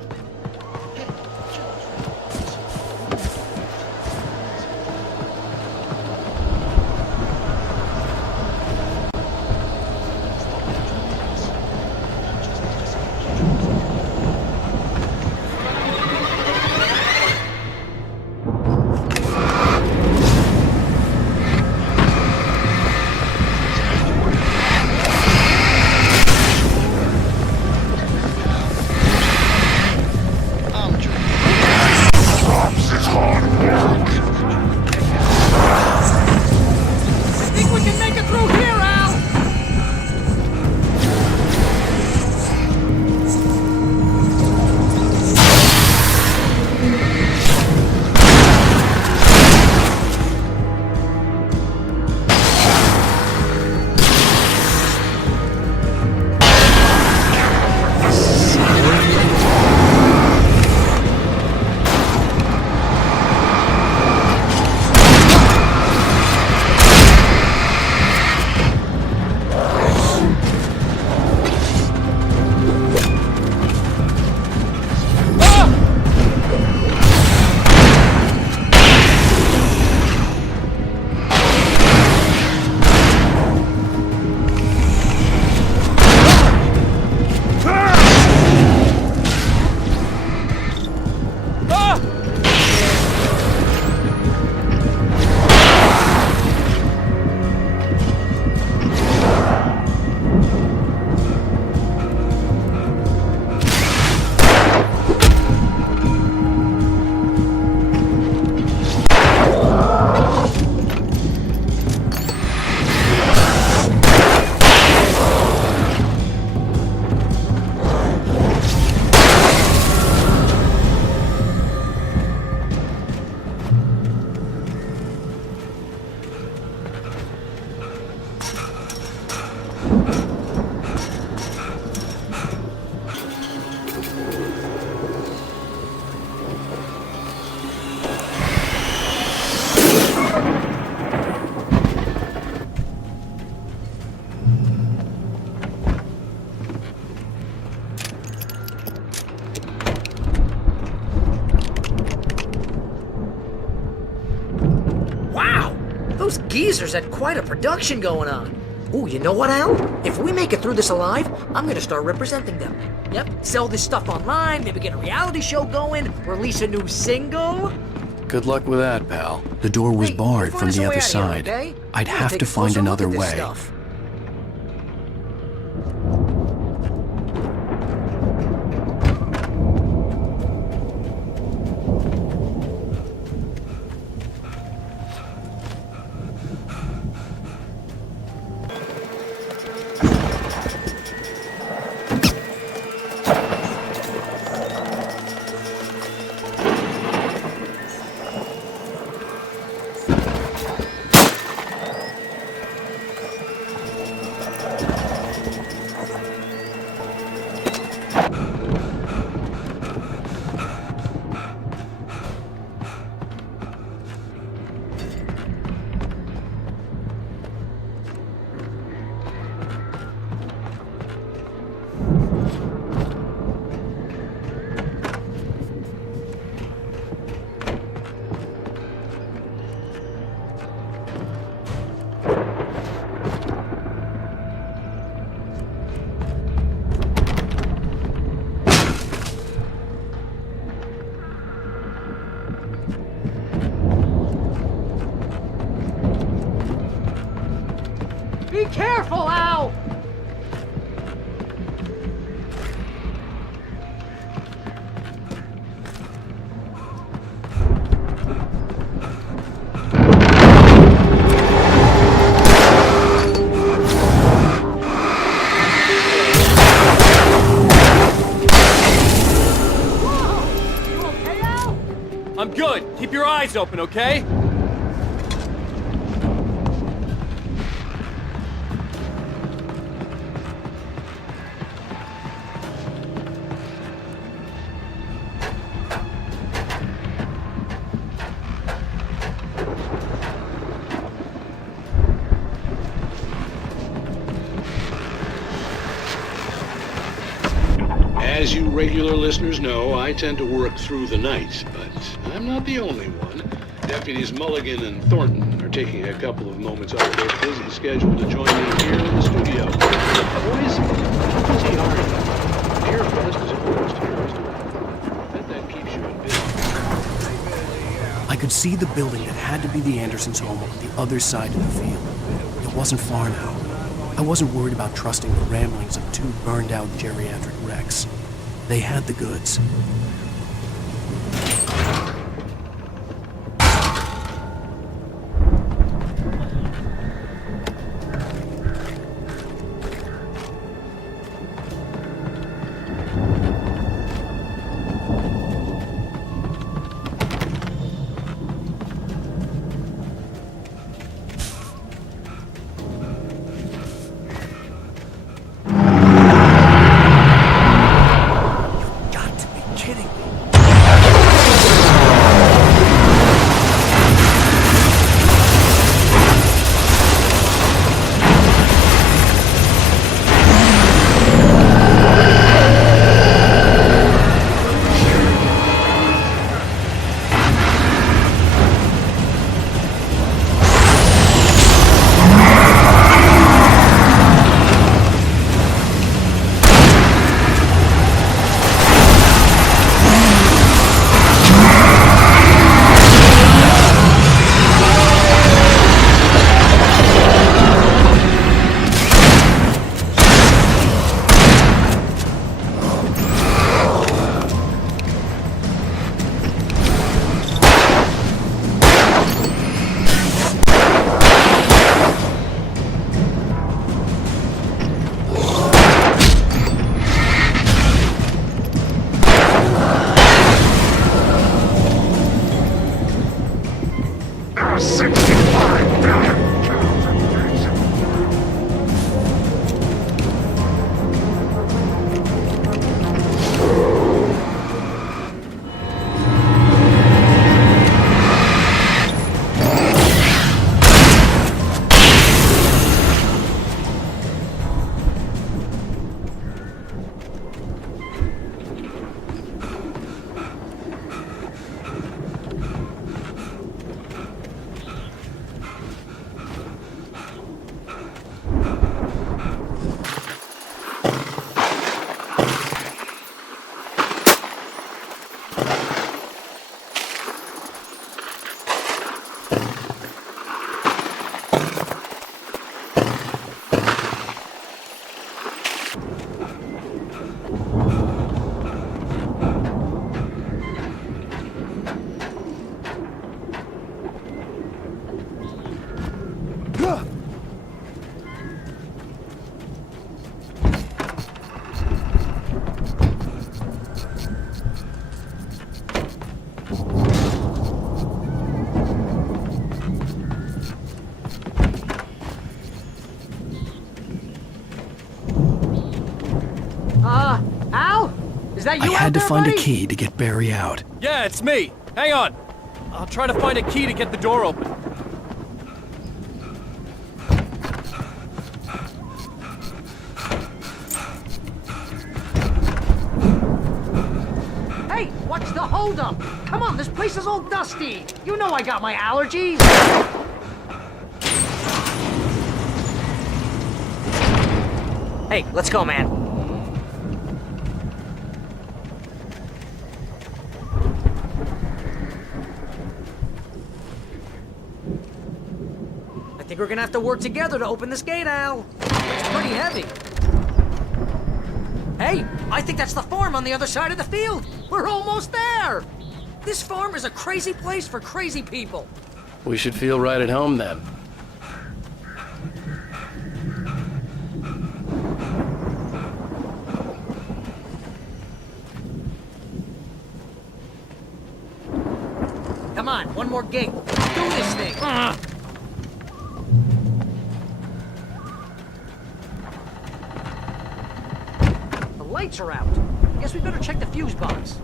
I think we can make it through here, Al! Wow! Those geezers had quite a production going on. Ooh, you know what, Al? If we make it through this alive, I'm gonna start representing them. Yep, sell this stuff online, maybe get a reality show going, release a new single. Good luck with that, pal. The door was barred from us the a way other out of here, side. okay? I'd We're gonna have take to a find closer look another at this way. stuff. Be careful, Al! I'm good. Keep your eyes open, okay? As you regular listeners know, I tend to work through the night, but I'm not the only one. Deputies Mulligan and Thornton are taking a couple of moments off their busy schedule to join me here in the studio. Boys, how busy are you? Here, Best is almost here. I bet that keeps you in business. I could see the building that had to be the Andersons' home on the other side of the field. It wasn't far now. I wasn't worried about trusting the ramblings of two burned-out geriatric wrecks. They had the goods. Al? Is that you I had to find buddy? a key to get Barry out. Yeah, it's me. Hang on. I'll try to find a key to get the door open. Hey, what's the holdup? Come on, this place is all dusty. You know I got my allergies. Hey, let's go, man. I think we're gonna have to work together to open this gate, Al. It's pretty heavy. Hey, I think that's the farm on the other side of the field. We're almost there. This farm is a crazy place for crazy people. We should feel right at home then. Come on, one more gate. Let's do this thing. The lights are out. Guess we better check the fuse box.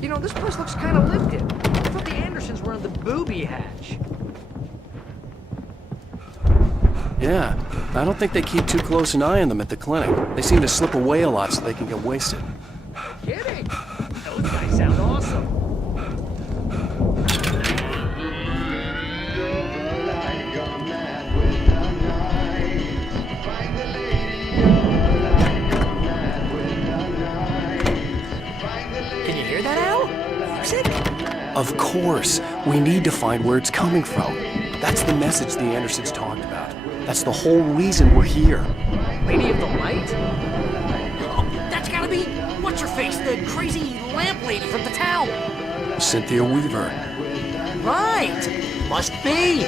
You know, this place looks kind of lived in. I thought the Andersons were in the booby hatch. Yeah, I don't think they keep too close an eye on them at the clinic. They seem to slip away a lot so they can get wasted. No kidding. Those guys sound awesome. Can you hear that, Al? Music? Of course. We need to find where it's coming from. That's the message the Andersons talked about. That's the whole reason we're here. Lady of the Light? Oh, that's gotta be... What's-her-face, the crazy lamp lady from the town. Cynthia Weaver. Right. Must be.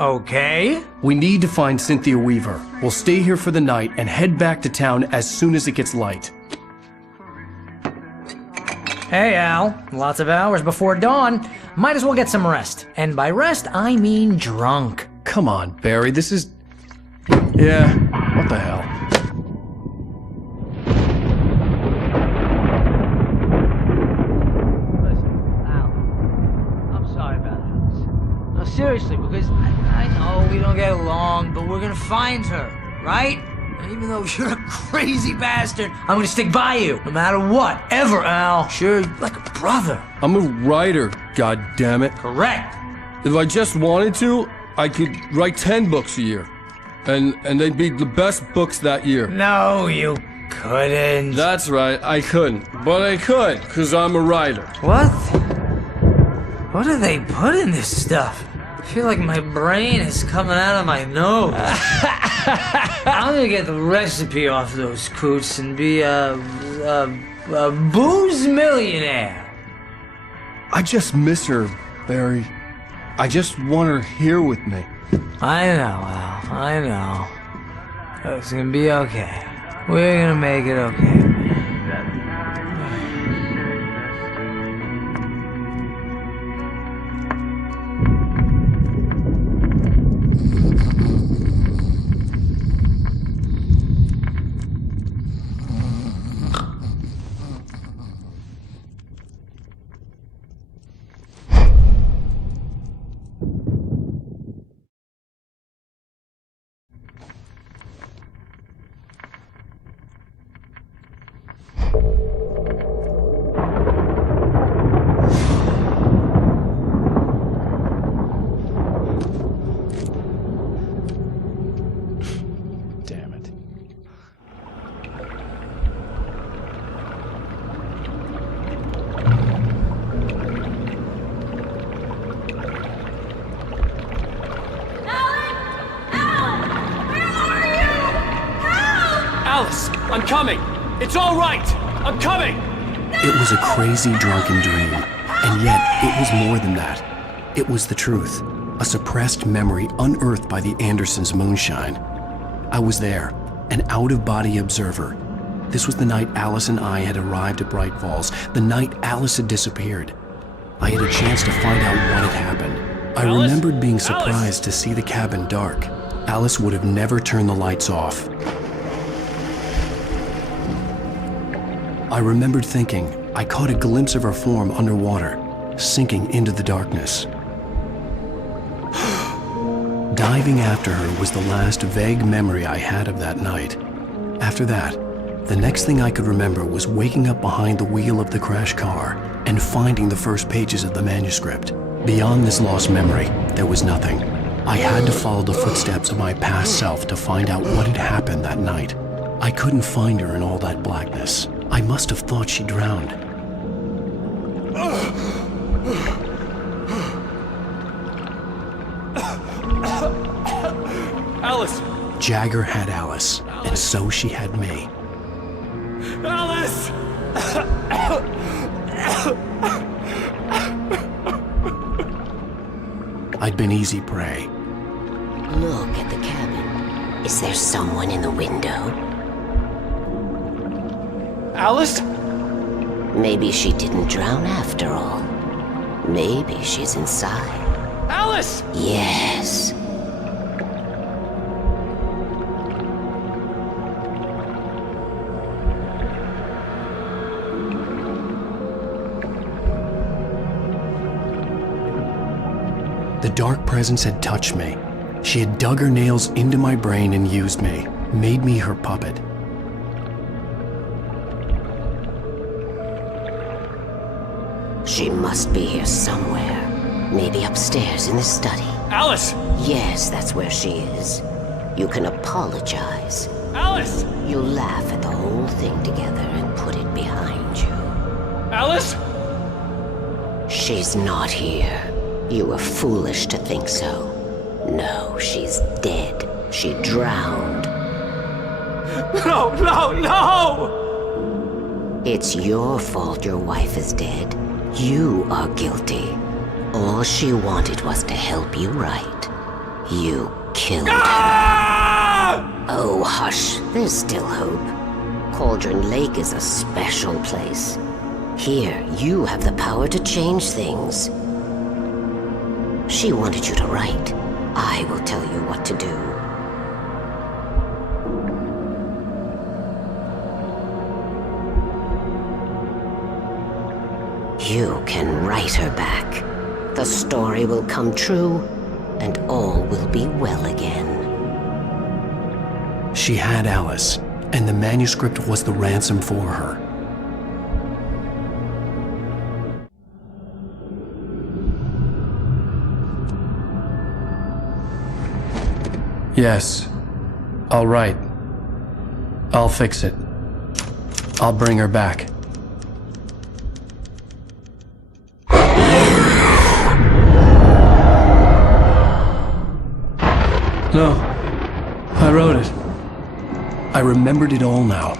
Okay. We need to find Cynthia Weaver. We'll stay here for the night and head back to town as soon as it gets light. Hey, Al. Lots of hours before dawn. Might as well get some rest. And by rest, I mean drunk. Come on, Barry, this is... Yeah, what the hell? Seriously, because I know we don't get along, but we're gonna find her, right? And even though you're a crazy bastard, I'm gonna stick by you, no matter what, ever, Al. Sure, like a brother. I'm a writer, goddammit. Correct. If I just wanted to, I could write 10 books a year. And they'd be the best books that year. No, you couldn't. That's right, I couldn't. But I could, because I'm a writer. What? What do they put in this stuff? I feel like my brain is coming out of my nose. I'm gonna get the recipe off those coots and be a booze millionaire. I just miss her, Barry. I just want her here with me. I know, Al. I know. It's gonna be okay. We're gonna make it okay. Alice, I'm coming. It's all right. I'm coming. It was a crazy, drunken dream. And yet, it was more than that. It was the truth. A suppressed memory unearthed by the Andersons' moonshine. I was there, an out-of-body observer. This was the night Alice and I had arrived at Bright Falls, the night Alice had disappeared. I had a chance to find out what had happened. I remembered being surprised to see the cabin dark. Alice would have never turned the lights off. I remembered thinking I caught a glimpse of her form underwater, sinking into the darkness. Diving after her was the last vague memory I had of that night. After that, the next thing I could remember was waking up behind the wheel of the crash car and finding the first pages of the manuscript. Beyond this lost memory, there was nothing. I had to follow the footsteps of my past self to find out what had happened that night. I couldn't find her in all that blackness. I must have thought she drowned. Alice! Jagger had Alice, and so she had me. Alice! I'd been easy prey. Look at the cabin. Is there someone in the window? Alice? Maybe she didn't drown after all. Maybe she's inside. Alice! Yes. The dark presence had touched me. She had dug her nails into my brain and used me, made me her puppet. She must be here somewhere. Maybe upstairs in the study. Alice! Yes, that's where she is. You can apologize. Alice! You'll laugh at the whole thing together and put it behind you. Alice! She's not here. You were foolish to think so. No, she's dead. She drowned. No, no, no! It's your fault your wife is dead. You are guilty. All she wanted was to help you right. You killed her. Oh, hush. There's still hope. Cauldron Lake is a special place. Here, you have the power to change things. She wanted you to write. I will tell you what to do. You can write her back. The story will come true, and all will be well again. She had Alice, and the manuscript was the ransom for her. Yes. I'll write. I'll fix it. I'll bring her back. No. I wrote it. I remembered it all now.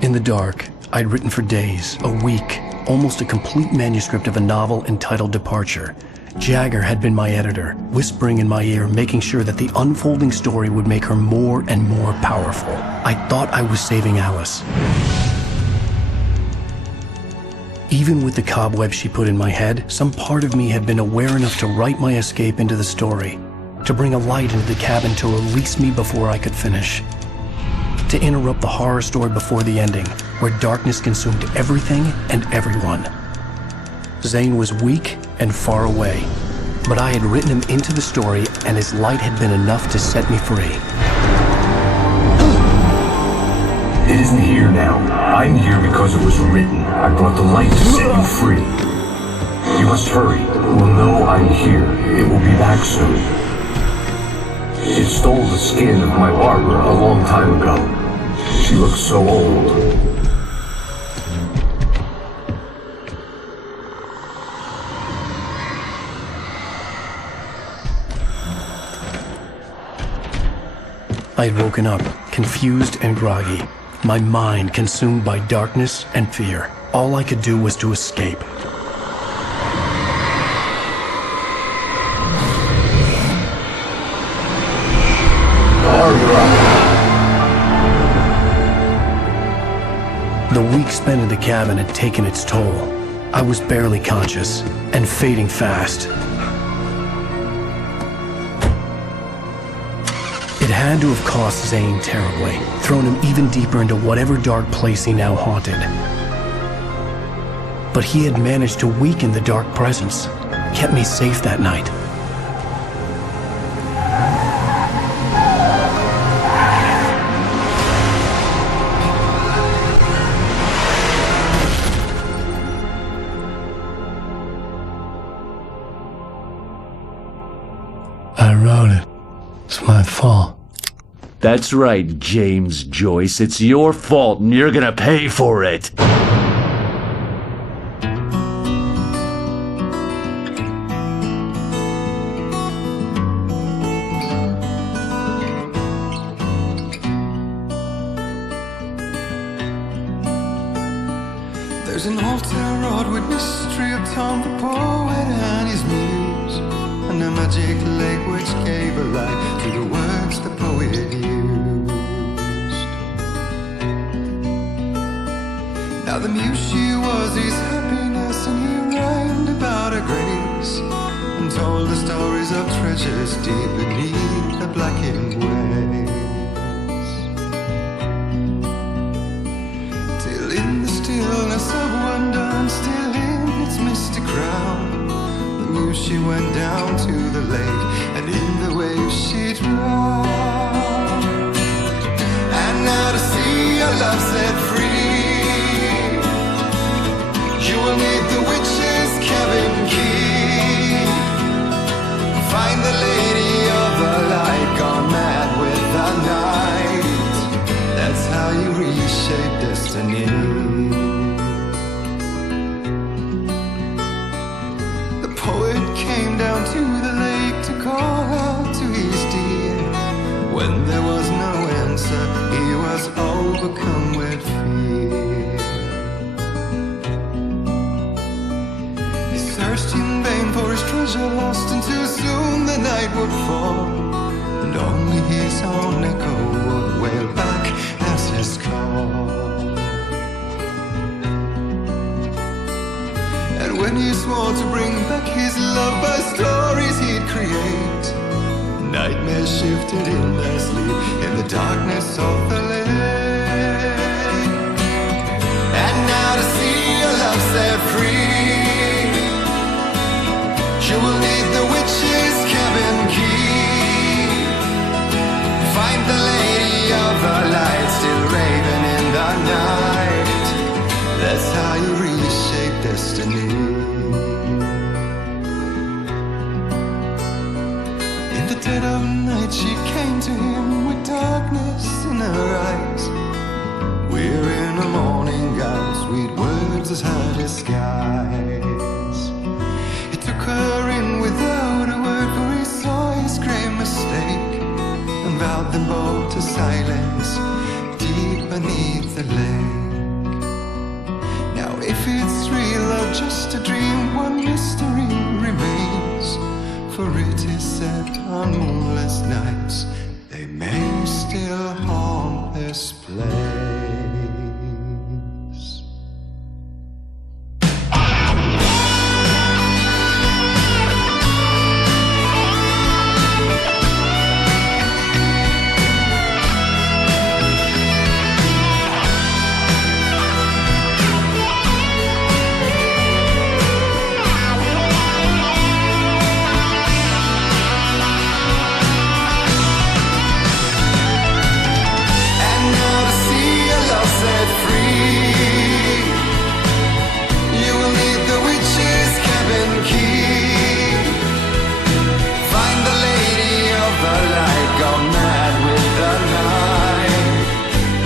In the dark, I'd written for days, a week, almost a complete manuscript of a novel entitled Departure. Jagger had been my editor, whispering in my ear, making sure that the unfolding story would make her more and more powerful. I thought I was saving Alice. Even with the cobweb she put in my head, some part of me had been aware enough to write my escape into the story, to bring a light into the cabin to release me before I could finish, to interrupt the horror story before the ending, where darkness consumed everything and everyone. Zane was weak and far away, but I had written him into the story, and his light had been enough to set me free. It isn't here now. I'm here because it was written. I brought the light to set you free. You must hurry. We'll know I'm here. It will be back soon. It stole the skin of my Barbara a long time ago. She looks so old. I had woken up, confused and groggy, my mind consumed by darkness and fear. All I could do was to escape. week spent in the cabin had taken its toll. I was barely conscious, and fading fast. It had to have cost Zane terribly, thrown him even deeper into whatever dark place he now haunted. But he had managed to weaken the dark presence, kept me safe that night. I wrote it. It's my fault. That's right, James Joyce. It's your fault, and you're gonna pay for it. There's an old town road with mystery of Tom the poet and his muse, and a magic lake which gave a light to the words the poet used. Now the muse she was his happiness, and he rhymed about her grace, and told the stories of treasures deep beneath the blackened waves. Till in the stillness of wonder, and still in its misty crown, the muse she went down to the lake, and in the waves she drowned. And now to see your love set free, you will need the witch's cabin key. Find the lady of the light, gone mad with the night. That's how you reshape destiny. The poet came down to the lake to call out to his dear. When there was no answer, he was overcome with fear. He searched in vain for his treasure lost, and too soon the night would fall, and only his own echo would wail back as his call. And when he swore to bring back his love by stories he'd create, nightmares shifted in their sleep in the darkness of the lake. And now to see your love set free, you will need the witch's cabin key. Find the lady of the light, still raving in the night. That's how you reshape destiny. In the dead of night she came to him with darkness in her eyes. We're in a morning gown, sweet words as her disguise. He took her in without a word, for he saw his grave mistake, and vowed them both to silence deep beneath the lake. Now if it's real or just a dream, one mystery remains, for it is said on moonless nights they may still haunt this place.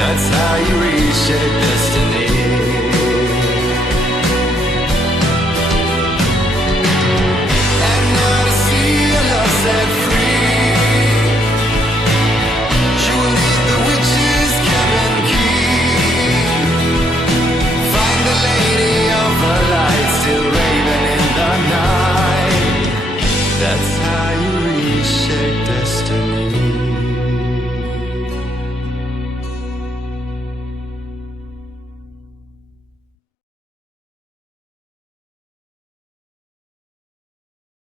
That's how you reshape destiny.